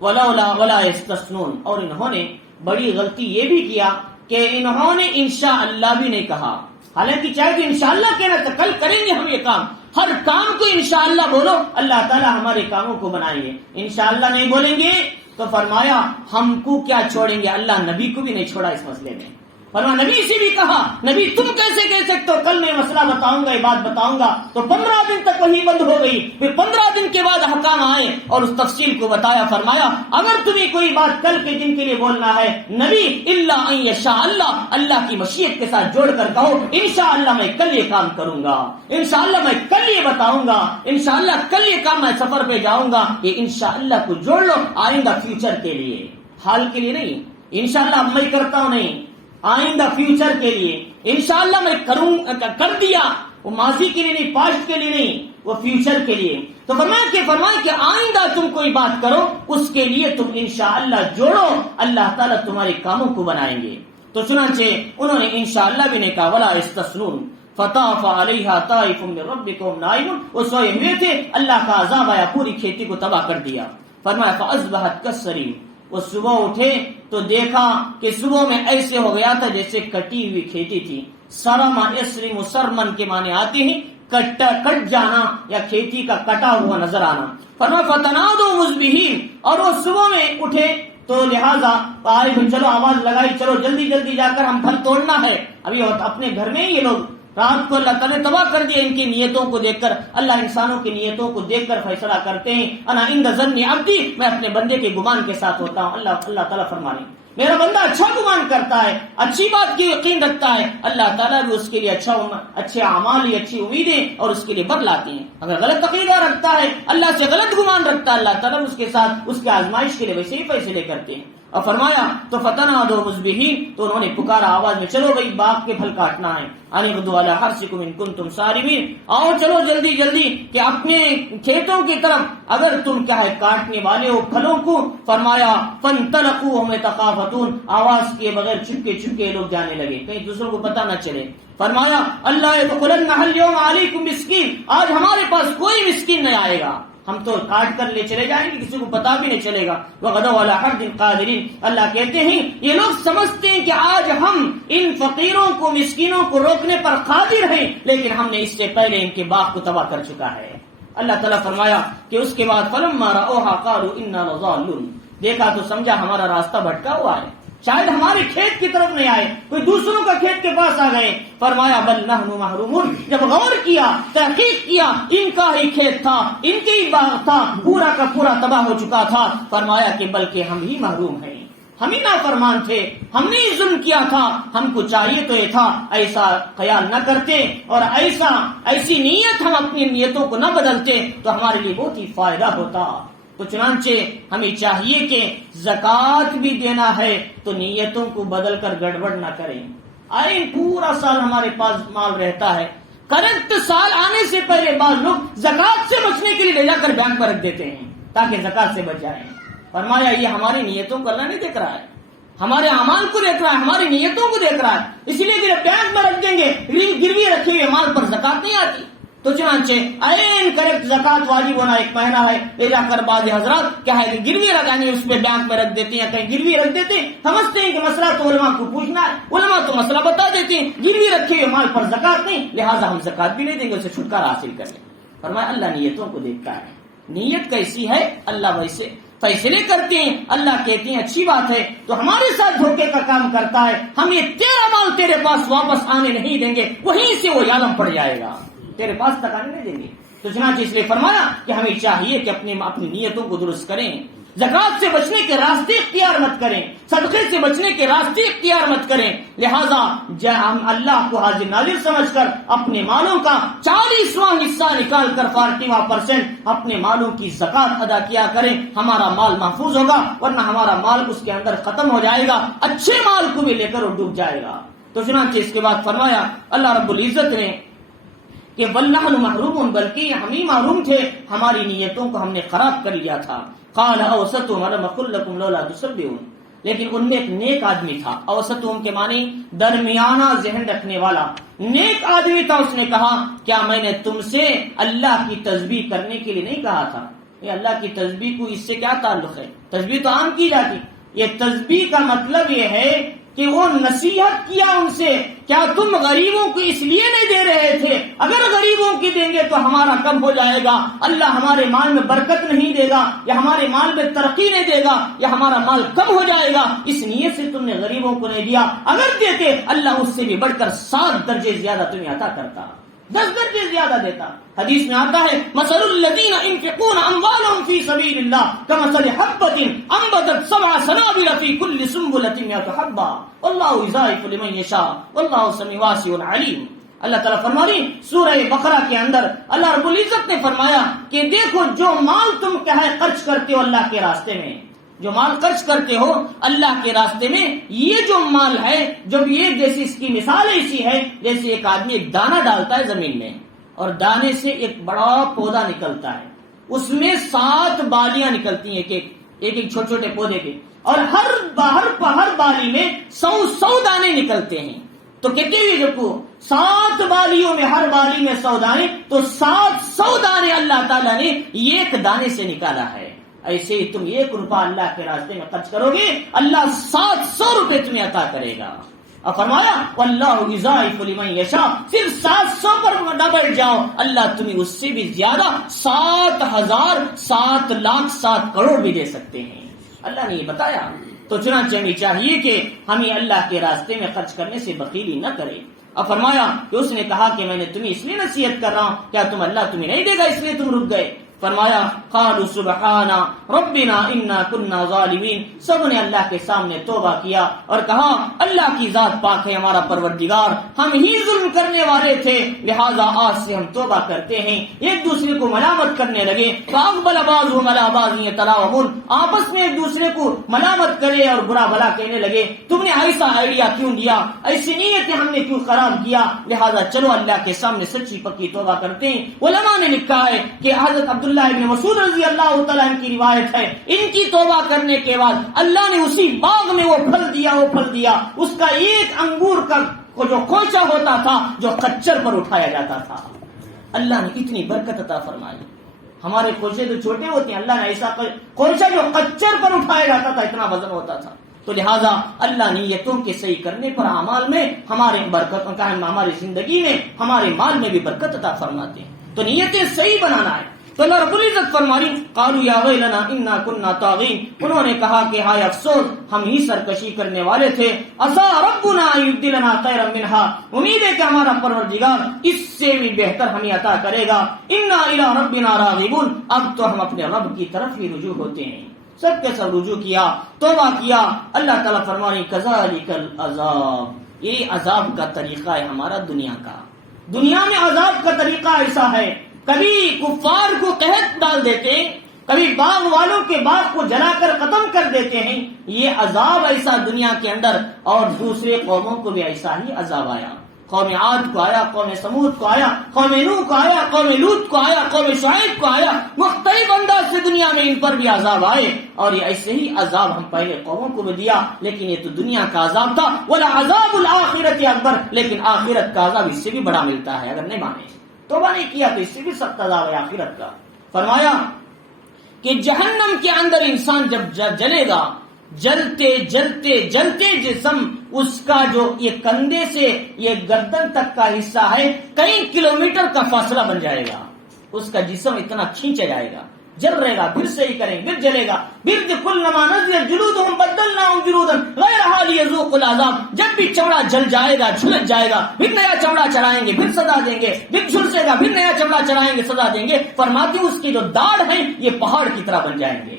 ولا یستثنون، اور انہوں نے بڑی غلطی یہ بھی کیا کہ انہوں نے انشاءاللہ بھی نہیں کہا، حالانکہ چاہے تو انشاءاللہ کہنا تھا، کل کریں گے ہم یہ کام، ہر کام کو انشاءاللہ بولو، اللہ تعالیٰ ہمارے کاموں کو بنائیں گے۔ انشاءاللہ نہیں بولیں گے تو فرمایا ہم کو کیا چھوڑیں گے، اللہ نبی کو بھی نہیں چھوڑا اس مسئلے میں۔ فرمایا نبی سے بھی کہا، نبی تم کیسے کہہ سکتے ہو کل میں مسئلہ بتاؤں گا، یہ بات بتاؤں گا، تو 15 دن تک وہی بند ہو گئی۔ پھر 15 دن کے بعد حکام آئے اور اس تفصیل کو بتایا، فرمایا اگر تمہیں کوئی بات کل کے دن کے لیے بولنا ہے نبی الا ان یشاء اللہ، اللہ کی مشیت کے ساتھ جوڑ کر کہو انشاءاللہ میں کل یہ کام کروں گا، انشاءاللہ میں کل یہ بتاؤں گا، انشاءاللہ کل یہ کام میں سفر پہ جاؤں گا، یہ انشاءاللہ کو جوڑ لو آئندہ فیوچر کے لیے، حال کے لیے نہیں۔ انشاءاللہ اب میں کرتا ہوں نہیں، آئندہ فیوچر کے لیے، انشاءاللہ میں کر دیا، وہ ماضی کے لیے نہیں، پاسٹ کے لیے نہیں، وہ فیوچر کے لیے۔ تو فرمایا کہ آئندہ تم کوئی بات کرو اس کے لیے تم انشاءاللہ جوڑو، اللہ تعالیٰ تمہارے کاموں کو بنائیں گے۔ تو چنانچہ انہوں نے انشاءاللہ بھی نہیں کہا، ولا یستثنون فطاف علیہا طائف من ربکم نائمون، وہ سوئے ہوئے تھے، اللہ کا عذاب آیا، پوری کھیتی کو تباہ کر دیا۔ فرمایا فاصبحت کالصریم، وہ صبح اٹھے تو دیکھا کہ صبح میں ایسے ہو گیا تھا جیسے کٹی ہوئی کھیتی تھی۔ سرما یسرم، سرمن کے معنی آتے ہیں کٹ جانا یا کھیتی کا کٹا ہوا نظر آنا۔ فرمایا فتنادوا مصبحین، اور وہ صبح میں اٹھے تو لہذا چلو آواز لگائی، چلو جلدی جلدی جا کر ہم پھل توڑنا ہے۔ ابھی اپنے گھر میں ہی یہ لوگ رات کو اللہ تعالیٰ نے تباہ کر دیا، ان کی نیتوں کو دیکھ کر، اللہ انسانوں کی نیتوں کو دیکھ کر فیصلہ کرتے ہیں۔ انا عند ظن عبدی، میں اپنے بندے کے گمان کے ساتھ ہوتا ہوں۔ اللہ تعالیٰ فرمانے میرا بندہ اچھا گمان کرتا ہے، اچھی بات کی یقین رکھتا ہے، اللہ تعالیٰ بھی اس کے لیے اچھے اعمال، اچھی امیدیں اور اس کے لیے بر لاتے ہیں۔ اگر غلط عقیدہ رکھتا ہے، اللہ سے غلط گمان رکھتا ہے، اللہ تعالیٰ اس کے ساتھ اس کی آزمائش کے لیے ویسے ہی فیصلے کرتے ہیں۔ اور فرمایا تو فتنادوا مصبحین، تو انہوں نے پکارا آواز میں، چلو بھائی باغ کے پھل کاٹنا ہے، ان اغدوا علی حرثکم ان کنتم صارمین، آؤ چلو جلدی جلدی کہ اپنے کھیتوں کی طرف اگر تم کیا ہے کاٹنے والے ہو پھلوں کو۔ فرمایا فانطلقوا وهم يتخافتون، آواز کیے بغیر چپکے چپکے لوگ جانے لگے، کہیں دوسروں کو پتہ نہ چلے۔ فرمایا اللہ يدخلن اليوم علیکم مسکین، آج ہمارے پاس کوئی مسکین نہیں آئے گا، ہم تو کاٹ کر لے چلے جائیں گے، کسی کو پتا بھی نہیں چلے گا۔ وغدوا علی حرد قادرین، اللہ کہتے ہیں یہ لوگ سمجھتے ہیں کہ آج ہم ان فقیروں کو مسکینوں کو روکنے پر قادر ہیں، لیکن ہم نے اس سے پہلے ان کے باغ کو تباہ کر چکا ہے۔ اللہ تعالیٰ فرمایا کہ اس کے بعد فلما رأوها قالوا انا لضالون، دیکھا تو سمجھا ہمارا راستہ بھٹکا ہوا ہے، شاید ہمارے کھیت کی طرف نہیں آئے، کوئی دوسروں کا کھیت کے پاس آ گئے۔ فرمایا بل نحن محرومون، جب غور کیا، تحقیق کیا، ان کا ہی کھیت تھا، ان کے ہی باغ تھا، پورا کا پورا تباہ ہو چکا تھا۔ فرمایا کہ بلکہ ہم ہی محروم ہیں، ہم ہی نافرمان تھے، ہم نے ہی ظلم کیا تھا، ہم کو چاہیے تو یہ تھا ایسا خیال نہ کرتے اور ایسی نیت ہم اپنی نیتوں کو نہ بدلتے تو ہمارے لیے بہت ہی فائدہ ہوتا۔ تو چنانچہ ہمیں چاہیے کہ زکوٰۃ بھی دینا ہے تو نیتوں کو بدل کر گڑبڑ نہ کریں۔ پورا سال ہمارے پاس مال رہتا ہے، کرنٹ سال آنے سے پہلے بعض لوگ زکوٰۃ سے بچنے کے لیے لے جا کر بینک میں رکھ دیتے ہیں تاکہ زکوٰۃ سے بچ جائیں۔ فرمایا یہ ہماری نیتوں کو اللہ نہیں دیکھ رہا ہے، ہمارے اعمال کو دیکھ رہا ہے، ہماری نیتوں کو دیکھ رہا ہے، اس لیے کہ بینک میں رکھ دیں گے، گروی رکھے ہوئے مال پر زکوٰۃ نہیں آتی۔ تو چنانچہ عین کریکٹ زکوٰۃ واجب ہونا ایک مہینہ ہے، لے جا کر بعض حضرات کیا ہے گروی لگانے اس پہ بینک میں رکھ دیتے ہیں، کہیں گروی رکھ دیتے ہیں، سمجھتے ہیں کہ مسئلہ تو علماء کو پوچھنا ہے، علماء تو مسئلہ بتا دیتے ہیں، گروی رکھے ہوئے مال پر زکوٰۃ نہیں، لہٰذا ہم زکوٰۃ بھی نہیں دیں گے، اسے چھٹکارا حاصل کر لیں۔ فرمایا اللہ نیتوں کو دیکھتا ہے، نیت کیسی ہے اللہ ویسے فیصلے کرتے ہیں، اللہ کہتے ہیں اچھی بات ہے، تو ہمارے ساتھ دھوکے کا کام کرتا ہے، ہم یہ تیرا مال تیرے پاس واپس آنے نہیں دیں گے، وہیں سے وہ عالم پڑ جائے گا، تیرے پاس تک آنے نہیں دیں گے۔ تو چنانچہ اس لیے فرمایا کہ ہمیں چاہیے کہ اپنی نیتوں کو درست کریں، زکات سے بچنے کے راستے اختیار مت کریں، صدقے سے بچنے کے راستے اختیار مت کریں، لہذا ہم اللہ کو حاضر ناظر سمجھ کر اپنے مالوں کا 40واں حصہ نکال کر 40% اپنے مالوں کی زکات ادا کیا کریں، ہمارا مال محفوظ ہوگا، ورنہ ہمارا مال اس کے اندر ختم ہو جائے گا، اچھے مال کو بھی لے کر وہ ڈوب جائے گا۔ تو چنانچہ اس کے بعد فرمایا اللہ رب العزت نے کہ وَالنَّحْنُ مَحْرُومٌ، بلکہ ہم ہی محروم تھے، ہماری نیتوں کو ہم نے خراب کر لیا تھا۔ قال اوسطهم الم اقل لكم لولا تسبحون، لیکن ان میں ایک نیک آدمی تھا، اوسطهم کے معنی درمیانہ ذہن رکھنے والا، نیک آدمی تھا، اس نے کہا کیا میں نے تم سے اللہ کی تسبیح کرنے کے لیے نہیں کہا تھا؟ یہ اللہ کی تسبیح کو اس سے کیا تعلق ہے؟ تسبیح تو عام کی جاتی، یہ تسبیح کا مطلب یہ ہے کہ وہ نصیحت کیا ان سے، کیا تم غریبوں کو اس لیے نہیں دے رہے تھے؟ اگر غریبوں کی دیں گے تو ہمارا کم ہو جائے گا، اللہ ہمارے مال میں برکت نہیں دے گا، یا ہمارے مال میں ترقی نہیں دے گا، یا ہمارا مال کم ہو جائے گا، اس نیت سے تم نے غریبوں کو نہیں دیا، اگر دیتے اللہ اس سے بھی بڑھ کر 7 درجے زیادہ تمہیں عطا کرتا، 10 درجے زیادہ دیتا۔ حدیث میں آتا ہے مثل الذین ينفقون اموالهم في سبيل الله كمثل حبة انبتت 7 سنابل في كل سنبلة 100 حبة والله يضاعف لمن يشاء والله سميع واسع علیم۔ اللہ تعالیٰ فرما رہی سورہ بقرہ کے اندر اللہ رب العزت نے فرمایا کہ دیکھو جو مال تم کیا ہے خرچ کرتے ہو اللہ کے راستے میں، جو مال خرچ کرتے ہو اللہ کے راستے میں، یہ جو مال ہے، جب یہ جیسے اس کی مثال ایسی ہے جیسے ایک آدمی ایک دانہ ڈالتا ہے زمین میں اور دانے سے ایک بڑا پودا نکلتا ہے، اس میں 7 بالیاں نکلتی ہیں، ایک چھوٹے چھوٹے پودے کے، اور ہر بالی میں 100 دانے نکلتے ہیں، تو کہتے ہوئے جب 7 بالیوں میں ہر بالی میں 100 دانے، تو 700 دانے اللہ تعالیٰ نے ایک دانے سے نکالا ہے۔ ایسے ہی تم 1 روپیہ اللہ کے راستے میں خرچ کرو گے، اللہ 700 روپے تمہیں عطا کرے گا۔ اور فرمایا واللہ یضاعف لمن یشاء، صرف 700 پر نہ بیٹھ جاؤ، اللہ تمہیں اس سے بھی زیادہ 7,000 7 لاکھ 7 کروڑ بھی دے سکتے ہیں، اللہ نے یہ بتایا۔ تو چنانچہ ہمیں چاہیے کہ ہمیں اللہ کے راستے میں خرچ کرنے سے بخیلی نہ کرے۔ اور فرمایا کہ اس نے کہا کہ میں نے تمہیں اس لیے نصیحت کر رہا ہوں، کیا تم اللہ تمہیں نہیں دے گا اس لیے تم رک گئے؟ فرمایا قالوا سبحان ربنا انا كنا ظالمین، سب نے اللہ کے سامنے توبہ کیا اور کہا اللہ کی ذات پاک ہے ہمارا پروردگار، ہم ہی ظلم کرنے والے تھے، لہذا آج سے ہم توبہ کرتے ہیں۔ ایک دوسرے کو ملامت کرنے لگے، فاقبل بعضهم على بعض يتلاومون، آپس میں ایک دوسرے کو ملامت کرے اور برا بھلا کہنے لگے، تم نے ایسا آئیڈیا کیوں دیا، ایسی نیتیں ہم نے کیوں خراب کیا، لہذا چلو اللہ کے سامنے سچی پکی توبہ کرتے ہیں۔ علماء نے لکھا ہے کہ حضرت عبداللہ ابن مسعود رضی اللہ تعالیٰ عنہ کی روایت ہے، ان کی توبہ کرنے کے بعد اللہ نے اسی باغ میں وہ پھل دیا، اس کا ایک انگور کا جو کونچا ہوتا تھا جو خچر پر اٹھایا جاتا تھا، اللہ نے اتنی برکت عطا فرمائی۔ ہمارے کونچے تو چھوٹے ہوتے ہیں، اللہ نے ایسا کونچا جو خچر پر اٹھایا جاتا تھا اتنا وزن ہوتا تھا۔ تو لہذا اللہ نیتوں کے صحیح کرنے پر اعمال میں ہمارے برکت کا، ہماری زندگی میں ہمارے مال میں بھی برکت عطا فرماتے ہیں۔ تو نیتیں صحیح بنانا ہے۔ تو اللہ رب العزت فرماری قالوا یا ویلنا انا كنا طاغین، انہوں نے کہا کہ ہائے افسوس ہم ہی سرکشی کرنے والے تھے، عسى ربنا ان يبدلنا خيرا منها، امید ہے کہ ہمارا پروردگار اس سے بھی بہتر ہمیں عطا کرے گا، انا الى ربنا راغبون، اب تو ہم اپنے رب کی طرف ہی رجوع ہوتے ہیں۔ سب کے سب رجوع کیا، توبہ کیا۔ اللہ تعالیٰ فرمانی كذلك العذاب، یہ عذاب کا طریقہ ہے ہمارا دنیا کا، دنیا میں عذاب کا طریقہ ایسا ہے، کبھی کفار کو قحط ڈال دیتے ہیں، کبھی باغ والوں کے باغ کو جلا کر ختم کر دیتے ہیں، یہ عذاب ایسا دنیا کے اندر، اور دوسرے قوموں کو بھی ایسا ہی عذاب آیا، قوم عاد کو آیا، قوم سمود کو آیا، قوم نوح کو آیا، قوم لوط کو آیا، قوم شعیب کو آیا، مختلف انداز سے دنیا میں ان پر بھی عذاب آئے، اور یہ ایسے ہی عذاب ہم پہلے قوموں کو بھی دیا، لیکن یہ تو دنیا کا عذاب تھا، وَلَعَذَابُ الْآخِرَةِ أَكْبَرُ، لیکن آخرت کا عذاب اس سے بھی بڑا ملتا ہے اگر نہیں مانے، توبہ نہیں کیا تو اس سے بھی سخت عذاب ہے آخرت کا۔ فرمایا کہ جہنم کے اندر انسان جب جلے گا، جلتے جلتے جلتے جسم اس کا جو یہ کندھے سے یہ گردن تک کا حصہ ہے کئی کلومیٹر کا فاصلہ بن جائے گا، اس کا جسم اتنا کھینچا جائے گا، جل گا، پھر صحیح کریں گے، پھر جلے گا. کلما نضجت جلودهم بدلناهم جلودا غیرها لیذوقوا العذاب. جب بھی چمڑا جل جائے گا، جھلس جائے گا، پھر نیا چمڑا چڑھائیں گے، پھر سزا دیں گے، پھر جھلسے گا، پھر نیا چمڑا چڑھائیں گے، سزا دیں گے. فرماتی ہوں اس کی جو داڑھ ہے یہ پہاڑ کی طرح بن جائیں گے.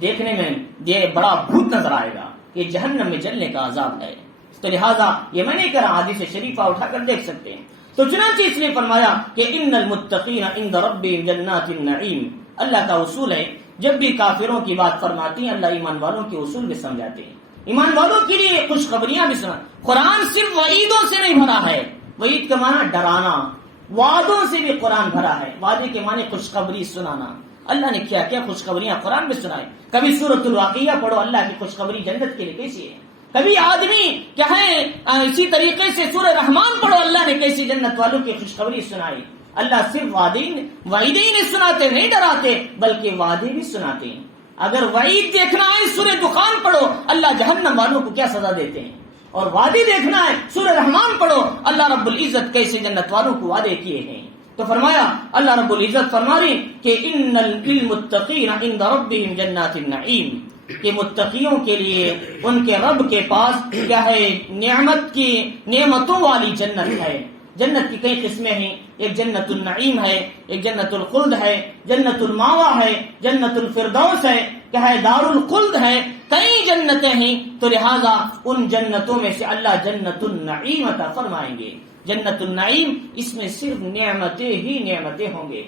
دیکھنے میں یہ بڑا بھوت نظر آئے گا، یہ جہنم میں جلنے کا عذاب ہے. تو لہٰذا یہ میں نہیں کہہ رہا، حدیث شریفہ اٹھا کر دیکھ سکتے ہیں. تو چنانچہ اس لیے فرمایا کہ ان المتقین عند ربهم جنات النعیم. اللہ کا اصول ہے جب بھی کافروں کی بات فرماتی ہیں اللہ ایمان والوں کے اصول بھی سمجھاتے ہیں. ایمان والوں کے لیے خوشخبریاں بھی سنا. قرآن صرف وعیدوں سے نہیں بھرا ہے. وعید کا معنی ڈرانا، وعدوں سے بھی قرآن بھرا ہے. وعدے کے معنی خوشخبری سنانا. اللہ نے کیا کیا خوشخبریاں قرآن میں سنائے. کبھی سورۃ الواقعہ پڑھو، اللہ کی خوشخبری جنت کے لیے کیسی ہے. کبھی آدمی کیا ہے اسی طریقے سے سورہ رحمان پڑھو، اللہ نے کیسی جنت والوں کی خوشخبری سنائی. اللہ صرف وعیدیں نہیں سناتے، نہیں ڈراتے، بلکہ وعدے بھی سناتے ہیں. اگر وعید دیکھنا ہے سورہ دخان پڑھو، اللہ جہنم والوں کو کیا سزا دیتے ہیں. اور وعدے دیکھنا ہے سورہ رحمان پڑھو، اللہ رب العزت کیسے جنت والوں کو وعدے کیے ہیں. تو فرمایا اللہ رب العزت فرما رہی کہ ان للمتقین عند ربهم جنات النعیم، کہ متقیوں کے لیے ان کے رب کے پاس کیا ہے نعمتوں والی جنت ہے. جنت کی کئی قسمیں ہیں. ایک جنت النعیم ہے، ایک جنت الخلد ہے، جنت الماوا ہے، جنت الفردوس ہے، کیا ہے دار الخلد ہے. کئی جنتیں ہیں. تو لہذا ان جنتوں میں سے اللہ جنت النعیم عطا فرمائیں گے. جنت النعیم اس میں صرف نعمتیں ہی نعمتیں ہوں گے.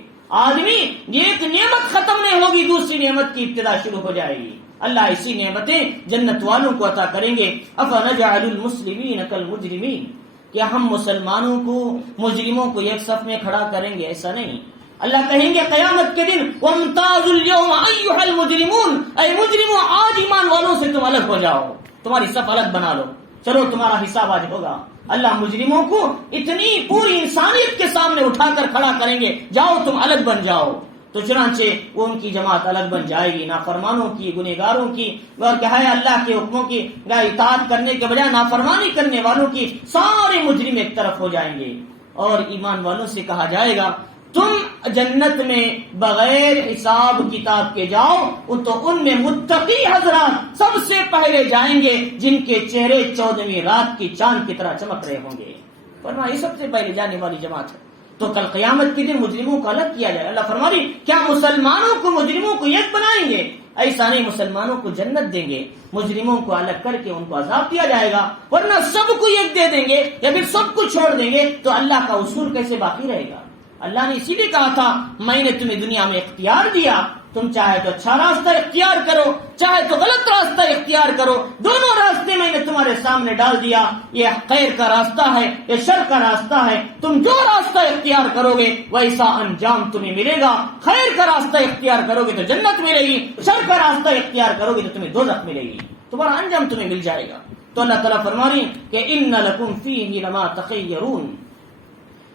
آدمی ایک نعمت ختم نہیں ہوگی، دوسری نعمت کی ابتدا شروع ہو جائے گی. اللہ ایسی نعمتیں جنت والوں کو عطا کریں گے. افنجعل المسلمین کالمجرمین، کیا ہم مسلمانوں کو مجرموں کو ایک صف میں کھڑا کریں گے؟ ایسا نہیں. اللہ کہیں گے قیامت کے دن وامتازوا اليوم ایھا المجرمون، اے مجرموں آج ایمان والوں سے تم الگ ہو جاؤ، تمہاری صف الگ بنا لو، چلو تمہارا حساب آج ہوگا. اللہ مجرموں کو اتنی پوری انسانیت کے سامنے اٹھا کر کھڑا کریں گے، جاؤ تم الگ بن جاؤ. تو چنانچہ وہ ان کی جماعت الگ بن جائے گی، نافرمانوں کی، گنہگاروں کی، اور کیا ہے اللہ کے حکموں کی اطاعت کرنے کے بجائے نافرمانی کرنے والوں کی. سارے مجرم ایک طرف ہو جائیں گے اور ایمان والوں سے کہا جائے گا تم جنت میں بغیر حساب کتاب کے جاؤ. تو ان میں متقی حضرات سب سے پہلے جائیں گے جن کے چہرے 14ویں رات کی چاند کی طرح چمک رہے ہوں گے. ورنہ یہ سب سے پہلے جانے والی جماعت ہے. تو کل قیامت کے دن مجرموں کو الگ کیا جائے. اللہ فرما رہی کیا مسلمانوں کو مجرموں کو ایک بنائیں گے؟ ایسا نہیں. مسلمانوں کو جنت دیں گے، مجرموں کو الگ کر کے ان کو عذاب دیا جائے گا. ورنہ سب کو ایک دے دیں گے یا پھر سب کو چھوڑ دیں گے تو اللہ کا اصول کیسے باقی رہے گا؟ اللہ نے اسی لیے کہا تھا میں نے تمہیں دنیا میں اختیار دیا، تم چاہے تو اچھا راستہ اختیار کرو، چاہے تو غلط راستہ اختیار کرو. دونوں راستے میں نے تمہارے سامنے ڈال دیا. یہ خیر کا راستہ ہے، یہ شر کا راستہ ہے. تم جو راستہ اختیار کرو گے ویسا انجام تمہیں ملے گا. خیر کا راستہ اختیار کرو گے تو جنت ملے گی، شر کا راستہ اختیار کرو گے تو تمہیں دوزخ ملے گی. تمہارا انجام تمہیں مل جائے گا. تو اللہ تعالیٰ فرما رہی کہ ان لکم فیہ لما تخیرون.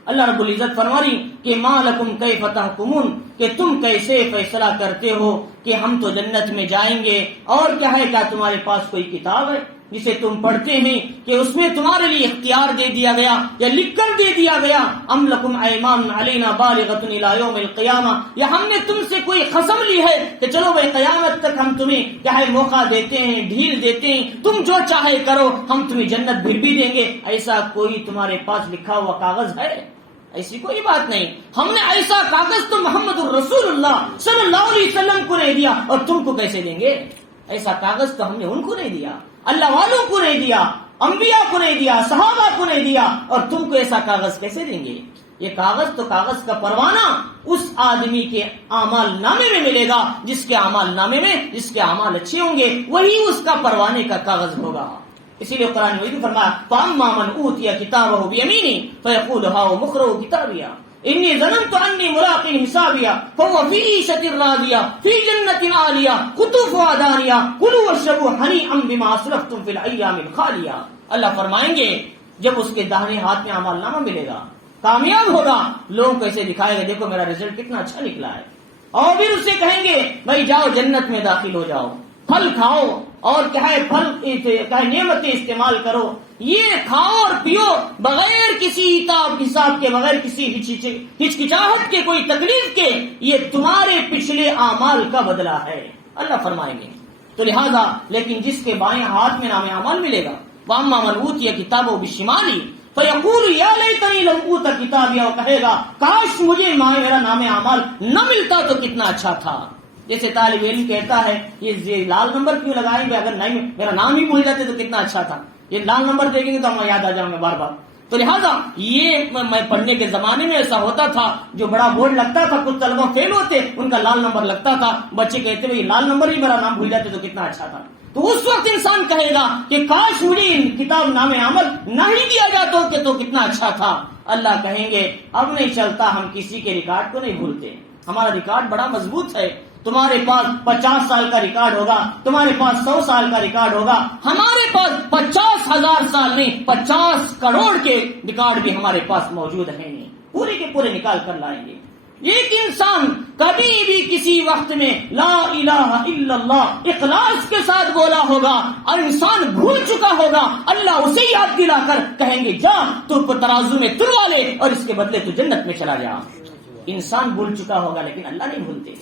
اللہ رب العزت فرما رہی کہ ما لکم کیف تحکمون، کہ تم کیسے فیصلہ کرتے ہو کہ ہم تو جنت میں جائیں گے اور کیا ہے، کیا تمہارے پاس کوئی کتاب ہے جسے تم پڑھتے ہیں کہ اس میں تمہارے لیے اختیار دے دیا گیا یا لکھ کر دے دیا گیا؟ ام لکم ایمان علینا بالغۃ الی یوم القیامہ، یا ہم نے تم سے کوئی قسم لی ہے کہ چلو بھائی قیامت تک ہم تمہیں کیا ہے موقع دیتے ہیں، ڈھیل دیتے ہیں، تم جو چاہے کرو، ہم تمہیں جنت پھر بھی دیں گے. ایسا کوئی تمہارے پاس لکھا ہوا کاغذ ہے؟ ایسی کوئی بات نہیں. ہم نے ایسا کاغذ تو محمد الرسول اللہ صلی اللہ علیہ وسلم کو نہیں دیا اور تم کو کیسے دیں گے؟ ایسا کاغذ تو ہم نے ان کو نہیں دیا، اللہ والوں کو نہیں دیا، انبیاء کو نہیں دیا، صحابہ کو نہیں دیا، اور تم کو ایسا کاغذ کیسے دیں گے؟ یہ کاغذ تو کاغذ کا پروانہ اس آدمی کے اعمال نامے میں ملے گا جس کے اعمال نامے میں جس کے اعمال اچھے ہوں گے وہی اس کا پروانے کا کاغذ ہوگا. اسی لیے قرآن مجید فرمایا فَأَمَّا مَنْ أُوتِيَ كِتَابَهُ بِيَمِينِهِ فَيَقُولُ هَاؤُمُ اقْرَءُوا كِتَابِيَهْ إِنِّي ظَنَنتُ أَنِّي مُلَاقٍ حِسَابِيَهْ فَهُوَ فِي عِيشَةٍ رَاضِيَةٍ فِي جَنَّةٍ عَالِيَةٍ قُطُوفُهَا دَانِيَةٌ كُلُوا وَاشْرَبُوا هَنِيئًا بِمَا أَسْلَفْتُمْ فِي الْأَيَّامِ الْخَالِيَةِ. اللہ فرمائیں گے جب اس کے داہنے ہاتھ میں اعمال نامہ ملے گا، کامیاب ہوگا، لوگوں کو ایسے دکھائے گا دیکھو میرا رزلٹ کتنا اچھا نکلا ہے، اور پھر اسے کہیں گے بھائی جاؤ جنت میں داخل ہو جاؤ. پھل کھاؤ اور کیا ہے نعمتیں استعمال کرو، یہ کھاؤ اور پیو بغیر کسی حساب کے، بغیر کسی ہچکچاہٹ کے، کوئی تکلیف کے، یہ تمہارے پچھلے اعمال کا بدلہ ہے، اللہ فرمائیں گے۔ تو لہذا لیکن جس کے بائیں ہاتھ میں نام اعمال ملے گا، وَأَمَّا مَنْ أُوتِيَ كِتَابَهُ بِشِمَالِهِ فَيَقُولُ يَا لَيْتَنِي لَمْ أُوتَ كِتَابِيَهْ، وہ کہے گا کاش مجھے میرا نام اعمال نہ ملتا تو کتنا اچھا تھا۔ جیسے طالب علم کہتا ہے یہ لال نمبر کیوں لگائیں گے، اگر نہیں میرا نام ہی بھول جاتے تو کتنا اچھا تھا، یہ لال نمبر دیکھیں گے تو ہم یاد آ جاؤں گے بار بار۔ تو لہٰذا یہ میں پڑھنے کے زمانے میں ایسا ہوتا تھا، جو بڑا بورڈ لگتا تھا کچھ طلبہ فیل ہوتے ان کا لال نمبر لگتا تھا، بچے کہتے ہوئے لال نمبر ہی میرا نام بھول جاتے تو کتنا اچھا تھا۔ تو اس وقت انسان کہے گا کہ کاش مجھے کتاب نام عمل نہیں دیا جاتا تو کتنا اچھا تھا۔ اللہ کہیں گے اب نہیں چلتا، ہم کسی کے ریکارڈ کو نہیں بھولتے، ہمارا ریکارڈ بڑا مضبوط ہے۔ تمہارے پاس 50 سال کا ریکارڈ ہوگا، تمہارے پاس 100 سال کا ریکارڈ ہوگا، ہمارے پاس 50,000 سال نہیں 50 کروڑ کے ریکارڈ بھی ہمارے پاس موجود ہیں، پورے کے پورے نکال کر لائیں گے۔ ایک انسان کبھی بھی کسی وقت میں لا الہ الا اللہ اخلاص کے ساتھ بولا ہوگا اور انسان بھول چکا ہوگا، اللہ اسے یاد دلا کر کہیں گے جا تو ترازو میں تلوا لے اور اس کے بدلے تو جنت میں چلا جا۔ انسان بھول چکا ہوگا لیکن اللہ نہیں بھولتے،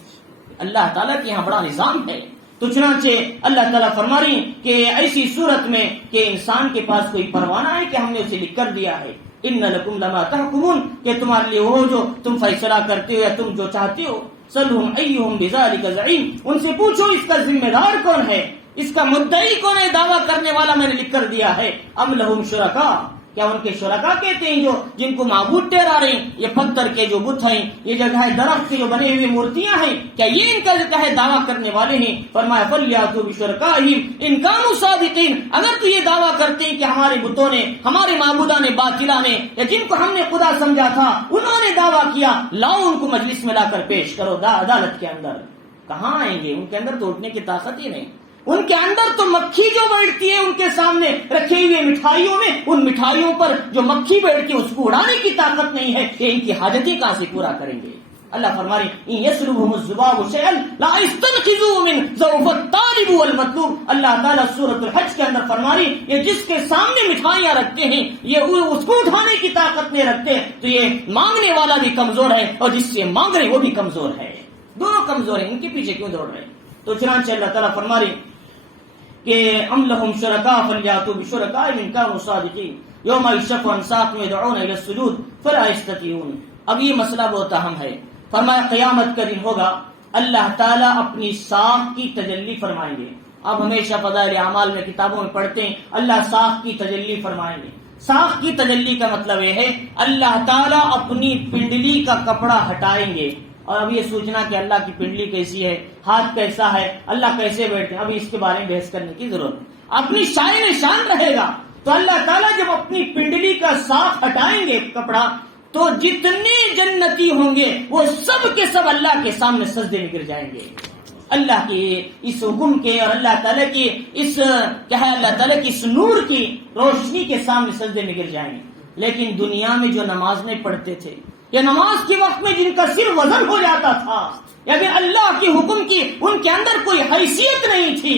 اللہ تعالیٰ کے یہاں بڑا نظام ہے۔ تو چنانچہ اللہ تعالیٰ فرما رہی کہ ایسی صورت میں کہ انسان کے پاس کوئی پروانہ ہے کہ ہم نے اسے لکھ کر دیا ہے، ان لکم لما تحکمون، کہ تمہارے لیے وہ جو تم فیصلہ کرتے ہو یا تم جو چاہتے ہو، سلہم ایہم بذالک زعیم، ان سے پوچھو اس کا ذمہ دار کون ہے، اس کا مدعی کون ہے، دعویٰ کرنے والا میں نے لکھ کر دیا ہے، ام لہم شرکا، کیا ان کے شرکا کہتے ہیں جو جن کو معبود ٹھہرا رہے ہیں، یہ پتھر کے جو بت ہیں، یہ جگہ درخت کے جو بنے ہوئے مورتیاں ہیں، کیا یہ ان کا ہے دعویٰ کرنے والے ہیں؟ فرمایا فلیاتوا بشرکائہم ان کانوا صادقین، اگر تو یہ دعویٰ کرتے ہیں کہ ہمارے بتوں نے، ہمارے معبودان باطلہ نے، یا جن کو ہم نے خدا سمجھا تھا انہوں نے دعویٰ کیا، لاؤ ان کو مجلس میں لا کر پیش کرو عدالت کے اندر۔ کہاں آئیں گے؟ ان کے اندر تو اٹھنے کی طاقت ہی نہیں، ان کے اندر تو مکھی جو بیٹھتی ہے ان کے سامنے رکھی ہوئی مٹھائیوں میں، ان مٹھائیوں پر جو مکھی بیٹھتی ہے اس کو اڑانے کی طاقت نہیں ہے کہ ان کی حاجتیں کہاں سے پورا کریں گے۔ اللہ فرما رہے ان یسلبهم الذباب شیئا لا یستنقذوه منه ضعف الطالب والمطلوب۔ اللہ تعالیٰ سورۃ الحج کے اندر فرما رہی یہ جس کے سامنے مٹھائیاں رکھتے ہیں یہ اس کو اٹھانے کی طاقت نہیں رکھتے، تو یہ مانگنے والا بھی کمزور ہے اور جس سے مانگ رہے وہ بھی کمزور ہے، دونوں کمزور ہیں، ان کے پیچھے کیوں دوڑ رہے ہیں؟ تو چنانچہ اللہ تعالیٰ فرما رہی کہ ام لہم شرکاء فلیاتوا بشرکائہم ان کانوا صادقین یوم یکشف عن ساق یدعون الی السجود فلا یستطیعون۔ اب یہ مسئلہ بہت اہم ہے۔ فرمایا قیامت کا دن ہوگا، اللہ تعالیٰ اپنی ساق کی تجلی فرمائیں گے۔ اب ہمیشہ فضائل اعمال میں کتابوں میں پڑھتے ہیں اللہ ساق کی تجلی فرمائیں گے۔ ساق کی تجلی کا مطلب یہ ہے اللہ تعالیٰ اپنی پنڈلی کا کپڑا ہٹائیں گے۔ اور اب یہ سوچنا کہ اللہ کی پنڈلی کیسی ہے، ہاتھ کیسا ہے، اللہ کیسے بیٹھتے ہیں، ابھی اس کے بارے میں بحث کرنے کی ضرورت ہے۔ اپنی شائن شان رہے گا تو اللہ تعالیٰ جب اپنی پنڈلی کا ساق ہٹائیں گے کپڑا تو جتنے جنتی ہوں گے وہ سب کے سب اللہ کے سامنے سجدے میں گر جائیں گے، اللہ کے اس حکم کے اور اللہ تعالیٰ کی اس کیا ہے اللہ تعالیٰ کی اس نور کی روشنی کے سامنے سجدے میں گر جائیں گے۔ لیکن دنیا میں جو نماز نہیں پڑھتے تھے یا نماز کے وقت میں جن کا سر وزن ہو جاتا تھا یا پھر اللہ کے حکم کی ان کے اندر کوئی حیثیت نہیں تھی،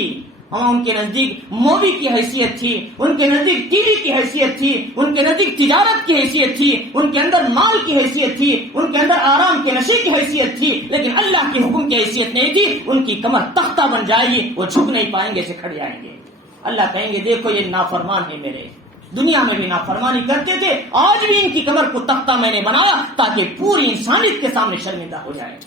ہاں ان کے نزدیک مووی کی حیثیت تھی، ان کے نزدیک ٹی وی کی حیثیت تھی، ان کے نزدیک تجارت کی حیثیت تھی، ان کے اندر مال کی حیثیت تھی، ان کے اندر آرام کے نشے کی حیثیت تھی، لیکن اللہ کے حکم کی حیثیت نہیں تھی، ان کی کمر تختہ بن جائے گی، وہ جھک نہیں پائیں گے، سکھڑ جائیں گے۔ اللہ کہیں گے دیکھو یہ نافرمان ہے میرے، دنیا میں بھی نافرمانی کرتے تھے، آج بھی ان کی کمر کو تختہ میں نے بنایا تاکہ پوری انسانیت کے سامنے شرمندہ ہو جائے۔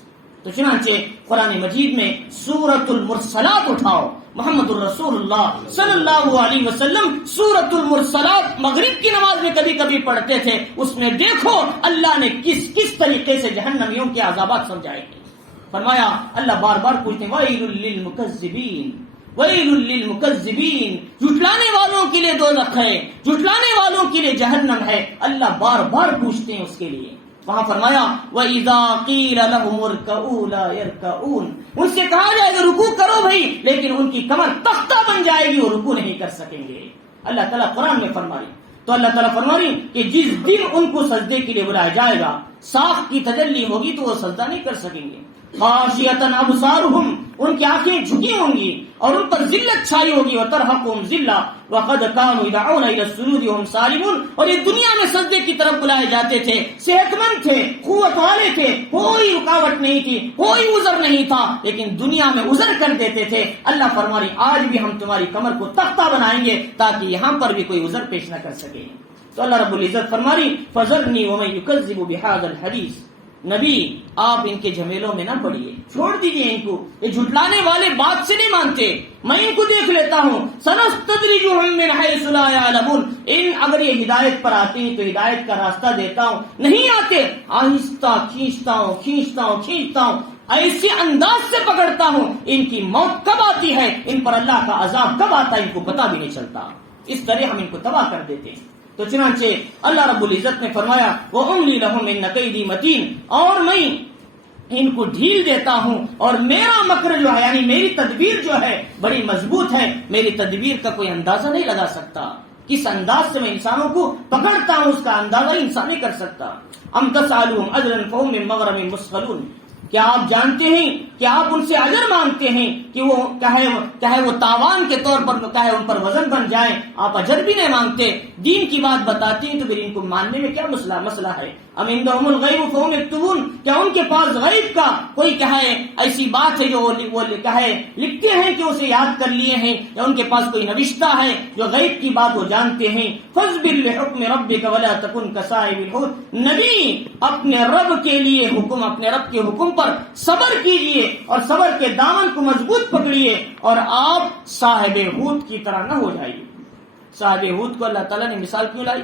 تو چنانچہ قرآن مجید میں سورۃ المرسلات اٹھاؤ، محمد الرسول اللہ صلی اللہ علیہ وسلم سورۃ المرسلات مغرب کی نماز میں کبھی کبھی پڑھتے تھے، اس میں دیکھو اللہ نے کس کس طریقے سے جہنمیوں کے عذابات سمجھائے ہیں۔ فرمایا اللہ بار بار پوچھتے ہیں ویل للمکذبین، ویل للمکذبین، جھٹلانے والوں کے لیے دوزخ ہے، جھٹلانے والوں کے لیے جہنم ہے، اللہ بار بار پوچھتے ہیں اس کے لیے۔ وہاں فرمایا وَإِذَا قِيلَ لَهُمُ ارْكَعُوا لَا يَرْكَعُونَ، ان سے کہا جائے گا رکوع کرو بھائی، لیکن ان کی کمر تختہ بن جائے گی، وہ رکوع نہیں کر سکیں گے۔ اللہ تعالیٰ قرآن میں فرمائی، تو اللہ تعالیٰ فرمائی کہ جس دن ان کو سجدے کے لیے بلایا جائے گا ساخت کی تجلی ہوگی تو وہ سجدہ نہیں کر سکیں گے. خاشعۃ ابصارہم، ان کی آنکھیں جھکی ہوں گی اور ان پر ذلت چھائی ہوگی. وترہقہم ذلہ وقد كانوا يدعون الى السجود وهم سالمون، اور یہ دنیا میں سجدے کی طرف بلائے جاتے تھے، صحت مند تھے، قوت والے تھے، کوئی رکاوٹ نہیں تھی، کوئی عذر نہیں تھا، لیکن دنیا میں عذر کر دیتے تھے. اللہ فرمانی آج بھی ہم تمہاری کمر کو تختہ بنائیں گے تاکہ یہاں پر بھی کوئی عذر پیش نہ کر سکے. تو اللہ رب العزت فرمانی فذرنی ومن یکذب بہذا الحدیث، نبی آپ ان کے جھمیلوں میں نہ پڑیے، چھوڑ دیجئے ان کو، یہ جھٹلانے والے بات سے نہیں مانتے، میں ان کو دیکھ لیتا ہوں. سنستدرجهم من حيث لا يعلمون، اگر یہ ہدایت پر آتے ہیں تو ہدایت کا راستہ دیتا ہوں، نہیں آتے آہستہ کھینچتا ہوں، ایسے انداز سے پکڑتا ہوں، ان کی موت کب آتی ہے، ان پر اللہ کا عذاب کب آتا ہے ان کو پتہ بھی نہیں چلتا. اس طرح ہم ان کو تباہ کر دیتے ہیں. تو چنانچہ اللہ رب العزت نے فرمایا وَأُمْلِي لَهُمْ إِنَّ كَيْدِي مَتِينٌ، اور میں ان کو ڈھیل دیتا ہوں اور میرا مکر جو ہے یعنی میری تدبیر جو ہے بڑی مضبوط ہے. میری تدبیر کا کوئی اندازہ نہیں لگا سکتا، کس انداز سے میں انسانوں کو پکڑتا ہوں اس کا اندازہ انسان نہیں کر سکتا. ام تسألهم أجرا فهم من مغرم مثقلون، کیا آپ جانتے ہیں کہ آپ ان سے اجر مانگتے ہیں کہ وہ کہے وہ تاوان کے طور پر کہے ان پر وزن بن جائیں، آپ اجر بھی نہیں مانگتے، دین کی بات بتاتے ہیں تو پھر ان کو ماننے میں کیا مسئلہ ہے. ام عندهم الغیب فهم یکتبون، کیا ان کے پاس غیب کا کوئی کہے ایسی بات ہے جو وہ کہے لکھتے ہیں کہ اسے یاد کر لیے ہیں، یا ان کے پاس کوئی نوشتہ ہے جو غیب کی بات وہ جانتے ہیں. فاصبر لحکم ربک ولا تکن کصاحب الحوت، نبی اپنے رب کے لیے حکم، اپنے رب کے حکم پر صبر کیجئے اور صبر کے دامن کو مضبوط پکڑیے اور آپ صاحب حوت کی طرح نہ ہو جائیے. صاحب حوت کو اللہ تعالیٰ نے مثال کیوں لائی؟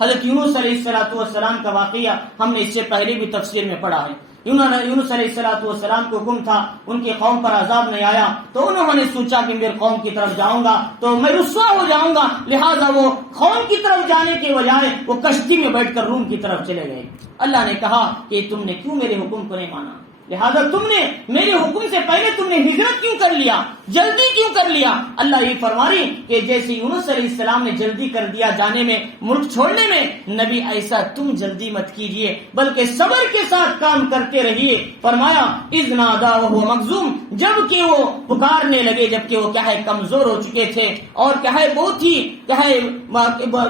حضرت یونس علیہ السلام کا واقعہ ہم نے اس سے پہلے بھی تفسیر میں پڑھا ہے. یونس علیہ السلام کو حکم تھا، ان کی قوم پر عذاب نہیں آیا تو انہوں نے سوچا کہ میرے قوم کی طرف جاؤں گا تو میں رسوا ہو جاؤں گا، لہذا وہ قوم کی طرف جانے کے بجائے وہ کشتی میں بیٹھ کر روم کی طرف چلے گئے. اللہ نے کہا کہ تم نے کیوں میرے حکم کو نہیں مانا، لہذا تم نے میرے حکم سے پہلے تم نے ہجرت کیوں کر لیا، جلدی کیوں کر لیا. اللہ یہ فرماری کہ جیسے یونس علیہ السلام نے جلدی کر دیا جانے میں، ملک چھوڑنے میں، نبی ایسا تم جلدی مت کیجئے بلکہ صبر کے ساتھ کام کرتے رہیے. فرمایا اذ نادى وهو مغزوم، جب کہ وہ پکارنے لگے جبکہ وہ کیا ہے کمزور ہو چکے تھے اور کیا ہے بہت ہی کیا ہے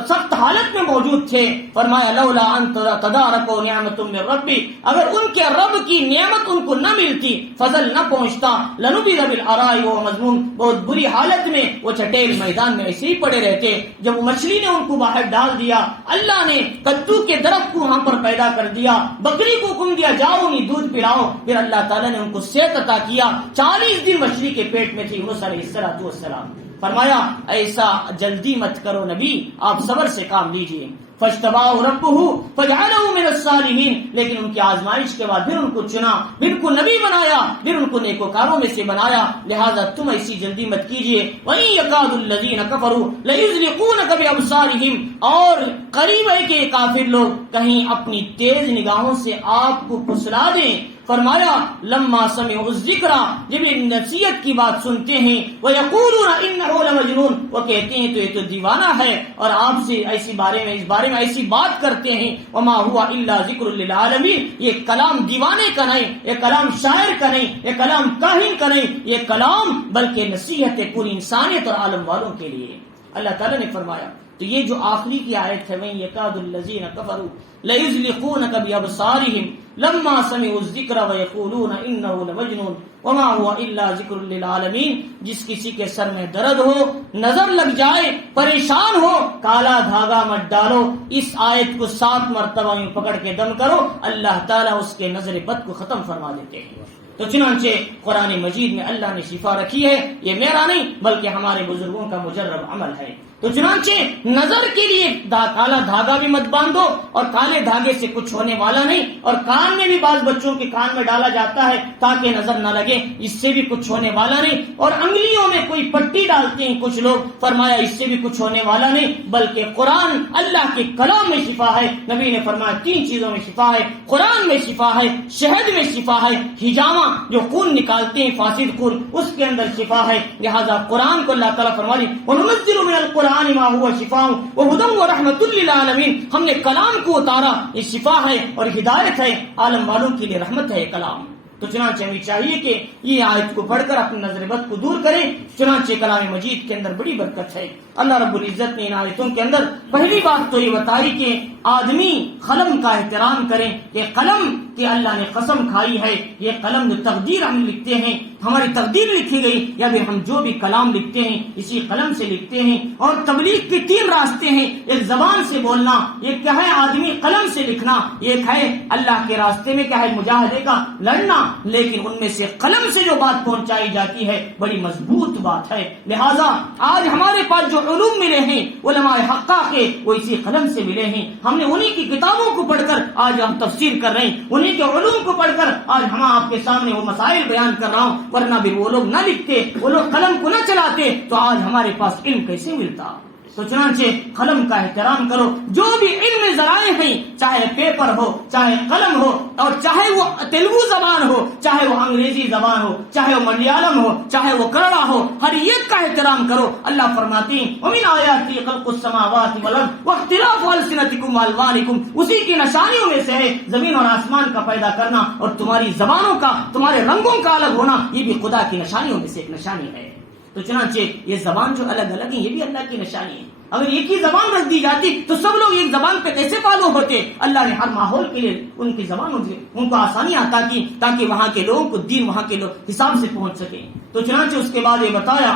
سخت حالت میں موجود تھے. فرمایا لولا ان تداركوا نعمة من ربي، اگر ان کے رب کی نعمت ان کو نہ ملتی، فضل نہ پہنچتا، لنبذ بالعراء وهو مذموم، بہت بری حالت میں وہ چٹیل میدان میں ایسے ہی پڑے رہتے. جب وہ مچھلی نے ان کو باہر ڈال دیا، اللہ نے کدو کے درخت کو وہاں پر پیدا کر دیا، بکری کو حکم دیا جاؤ انہیں دودھ پلاؤ، پھر اللہ تعالیٰ نے ان کو صحت عطا کیا. 40 دن مچھلی کے پیٹ میں تھی یونس علیہ السلام. فرمایا ایسا جلدی مت کرو نبی، آپ صبر سے کام لیجئے. فاجتباہ ربہ فجعلہ من الصالحین، لیکن ان کی آزمائش کے بعد پھر ان کو چنا، پھر ان کو نبی بنایا، پھر ان کو نیکوکاروں میں سے بنایا. لہذا تم ایسی جلدی مت کیجئے. وَإِن يَكَادُ الَّذِينَ كَفَرُوا لَيُزْلِقُونَكَ بِأَبْصَارِهِمْ، اور قریب ہے کہ کافر لوگ کہیں اپنی تیز نگاہوں سے آپ کو پھسلا دیں. فرمایا لما سمعوا الذکر، جب یہ نصیحت کی بات سنتے ہیں، وَيَقُولُونَ إِنَّهُ لَمَجْنُونَ، وہ کہتے ہیں تو یہ تو دیوانہ ہے اور آپ سے اس بارے میں ایسی بات کرتے ہیں. وما هو الا ذکر للعالمین، یہ کلام دیوانے کا نہیں، یہ کلام شاعر کا نہیں، یہ کلام کاہن کا نہیں، یہ کلام بلکہ نصیحت ہے پوری انسانیت اور عالم والوں کے لیے. اللہ تعالیٰ نے فرمایا. تو یہ جو آخری کی آیت ہے وَإِن يَكَادُ الَّذِينَ كَفَرُوا لَيُزْلِقُونَكَ بِأَبْصَارِهِمْ لَمَّا سَمِعُوا الذِّكْرَ وَيَقُولُونَ إِنَّهُ لَمَجْنُونٌ وَمَا هُوَ إِلَّا ذِكْرٌ لِّلْعَالَمِينَ. جس کسی کے سر میں درد ہو، نظر لگ جائے، پریشان ہو، کالا دھاگا مت ڈالو، اس آیت کو 7 مرتبہ میں پکڑ کے دم کرو، اللہ تعالیٰ اس کے نظر بد کو ختم فرما دیتے ہیں. تو چنانچہ قرآن مجید میں اللہ نے شفا رکھی ہے، یہ میرا نہیں بلکہ ہمارے بزرگوں کا مجرب عمل ہے. تو چنانچہ نظر کے لیے کالا دھاگا بھی مت باندھو، اور کالے دھاگے سے کچھ ہونے والا نہیں. اور کان میں بھی بعض بچوں کے کان میں ڈالا جاتا ہے تاکہ نظر نہ لگے، اس سے بھی کچھ ہونے والا نہیں. اور انگلیوں میں کوئی پٹی ڈالتے ہیں کچھ لوگ، فرمایا اس سے بھی کچھ ہونے والا نہیں بلکہ قرآن اللہ کے کلام میں شفا ہے. نبی نے فرمایا 3 چیزوں میں شفا ہے، قرآن میں شفا ہے، شہد میں شفا ہے، ہجامہ جو خون نکالتے ہیں فاسد خون اس کے اندر شفا ہے. لہذا قرآن کو اللہ تعالیٰ فرمائی وَنُنَزِّلُ مِنَ الْقُرْآنِ القرآن ما هو شفاء وهدى ورحمۃ للعالمین. ہم نے کلام کو اتارا، یہ شفا ہے اور ہدایت ہے، عالم والوں کے لیے رحمت ہے کلام. تو چنانچہ ہمیں چاہیے کہ یہ آیت کو پڑھ کر اپنی نظر بد کو دور کریں. چنانچہ کلام مجید کے اندر بڑی برکت ہے. اللہ رب العزت نے ان آیتوں کے اندر پہلی بات تو یہ بتائی کہ آدمی قلم کا احترام کریں. یہ قلم کہ اللہ نے قسم کھائی ہے، یہ قلم جو تقدیر ہم لکھتے ہیں، ہماری تقدیر لکھی گئی، یا پھر ہم جو بھی کلام لکھتے ہیں اسی قلم سے لکھتے ہیں. اور تبلیغ کے 3 راستے ہیں. ایک زبان سے بولنا، ایک کیا ہے آدمی قلم سے لکھنا، ایک ہے اللہ کے راستے میں کیا ہے مجاہدے کا لڑنا. لیکن ان میں سے قلم سے جو بات پہنچائی جاتی ہے بڑی مضبوط بات ہے. لہذا آج ہمارے پاس جو علوم ملے ہیں علماء حقہ کے، وہ اسی قلم سے ملے ہیں. ہم نے انہی کی کتابوں کو پڑھ کر آج ہم تفسیر کر رہے ہیں، انہی کے علوم کو پڑھ کر آج ہم آپ کے سامنے وہ مسائل بیان کر رہا ہوں. ورنہ بھی وہ لوگ نہ لکھتے، وہ لوگ قلم کو نہ چلاتے تو آج ہمارے پاس علم کیسے ملتا. تو چنانچہ قلم کا احترام کرو. جو بھی علم ذرائع ہیں، چاہے پیپر ہو، چاہے قلم ہو، اور چاہے وہ تیلگو زبان ہو، چاہے وہ انگریزی زبان ہو، چاہے وہ ملیالم ہو، چاہے وہ کنڑا ہو، ہر ایک کا احترام کرو. اللہ فرماتے ہیں وَمِنْ آيَاتِهِ خَلْقُ السَّمَاوَاتِ وَالْأَرْضِ وَاخْتِلَافُ أَلْسِنَتِكُمْ وَأَلْوَانِكُمْ. اسی کی نشانیوں میں سے ہے زمین اور آسمان کا پیدا کرنا، اور تمہاری زبانوں کا، تمہارے رنگوں کا الگ ہونا، یہ بھی خدا کی نشانیوں میں سے ایک نشانی ہے. تو چنانچہ یہ زبان جو الگ الگ ہیں یہ بھی اللہ کی نشانی ہے. اگر ایک ہی زبان رکھ دی جاتی تو سب لوگ ایک زبان پہ کیسے فالو ہوتے. اللہ نے ہر ماحول کے لیے ان کی زبانوں سے ان کو آسانیاں عطا کی تاکہ وہاں کے لوگوں کو دین وہاں کے لوگ حساب سے پہنچ سکے. تو چنانچہ اس کے بعد یہ بتایا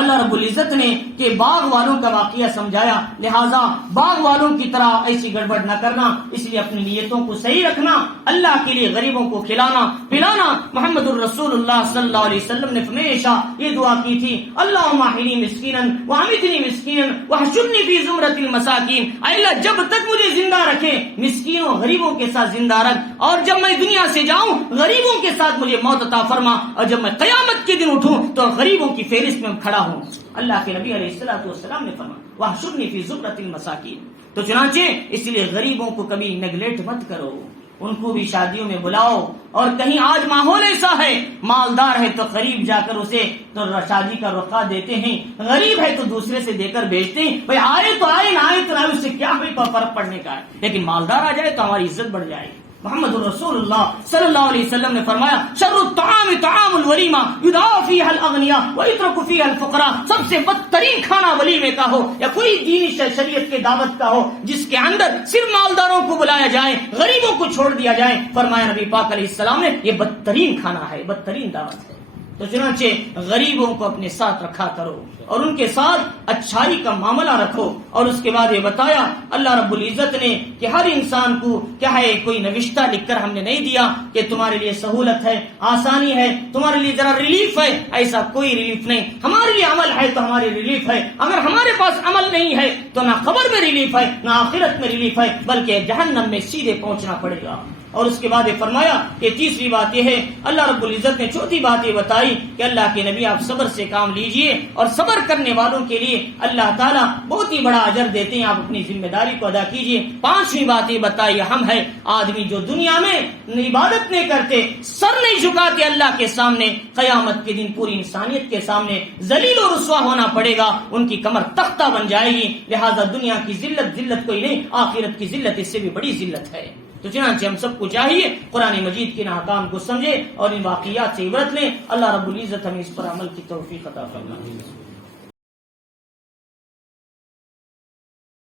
اللہ رب العزت نے کہ باغ والوں کا واقعہ سمجھایا. لہذا باغ والوں کی طرح ایسی گڑبڑ نہ کرنا، اس لیے اپنی نیتوں کو صحیح رکھنا. اللہ کے لیے غریبوں کو کھلانا پلانا. محمد الرسول اللہ صلی اللہ علیہ وسلم نے ہمیشہ یہ دعا کی تھی اللہم احینی مسکینا وامیتنی مسکینا واحشرنی فی زمرۃ المساکین. اے اللہ جب تک مجھے زندہ رکھے مسکینوں غریبوں کے ساتھ زندہ رکھ، اور جب میں دنیا سے جاؤں غریبوں کے ساتھ مجھے موت عطا فرما، اور جب میں قیامت کے دن اٹھوں تو غریبوں کی فہرست میں کھڑا ہوں. اللہ کے نبی علیہ الصلوۃ والسلام نے فرمایا واحشرنی فی زمرۃ المساکین. تو چنانچہ اس لیے غریبوں کو کبھی نیگلیکٹ مت کرو، ان کو بھی شادیوں میں بلاؤ. اور کہیں آج ماحول ایسا ہے مالدار ہے تو غریب جا کر اسے تو شادی کا رخا دیتے ہیں، غریب ہے تو دوسرے سے دے کر بیچتے ہیں. بھائی آئے تو آئے، نہ آئے تو نہ، اس سے کیا فرق پڑنے کا ہے. لیکن مالدار آ جائے تو ہماری عزت بڑھ جائے گی. محمد رسول اللہ صلی اللہ علیہ وسلم نے فرمایا شر الطعام طعام الولیمہ یدعى فیہا الاغنیاء ویترک فیہا الفقراء. سب سے بدترین کھانا ولیمے کا ہو یا کوئی دینی شریعت کے دعوت کا ہو جس کے اندر صرف مالداروں کو بلایا جائے، غریبوں کو چھوڑ دیا جائے. فرمایا نبی پاک علیہ السلام نے یہ بدترین کھانا ہے، بدترین دعوت ہے. تو چنانچہ غریبوں کو اپنے ساتھ رکھا کرو اور ان کے ساتھ اچھائی کا معاملہ رکھو. اور اس کے بعد یہ بتایا اللہ رب العزت نے کہ ہر انسان کو کیا ہے کوئی نوشتہ لکھ کر ہم نے نہیں دیا کہ تمہارے لیے سہولت ہے، آسانی ہے، تمہارے لیے ذرا ریلیف ہے. ایسا کوئی ریلیف نہیں. ہمارے لیے عمل ہے تو ہماری ریلیف ہے. اگر ہمارے پاس عمل نہیں ہے تو نہ قبر میں ریلیف ہے نہ آخرت میں ریلیف ہے، بلکہ جہنم میں سیدھے پہنچنا پڑے گا. اور اس کے بعد یہ فرمایا کہ تیسری بات یہ ہے اللہ رب العزت نے چوتھی بات یہ بتائی کہ اللہ کے نبی آپ صبر سے کام لیجئے، اور صبر کرنے والوں کے لیے اللہ تعالیٰ بہت ہی بڑا اجر دیتے ہیں. آپ اپنی ذمہ داری کو ادا کیجئے. پانچویں بات یہ بتائی اہم ہے آدمی جو دنیا میں عبادت نہیں کرتے، سر نہیں جھکاتے اللہ کے سامنے، قیامت کے دن پوری انسانیت کے سامنے ذلیل و رسوا ہونا پڑے گا. ان کی کمر تختہ بن جائے گی. لہذا دنیا کی ذلت کوئی نہیں، آخرت کی ذلت اس سے بھی بڑی ذلت ہے. تو چنانچہ ہم سب کو چاہیے قرآن مجید کے احکام کو سمجھے اور ان واقعات سے عبرت لیں. اللہ رب العزت ہمیں اس پر عمل کی توفیق عطا فرمائے.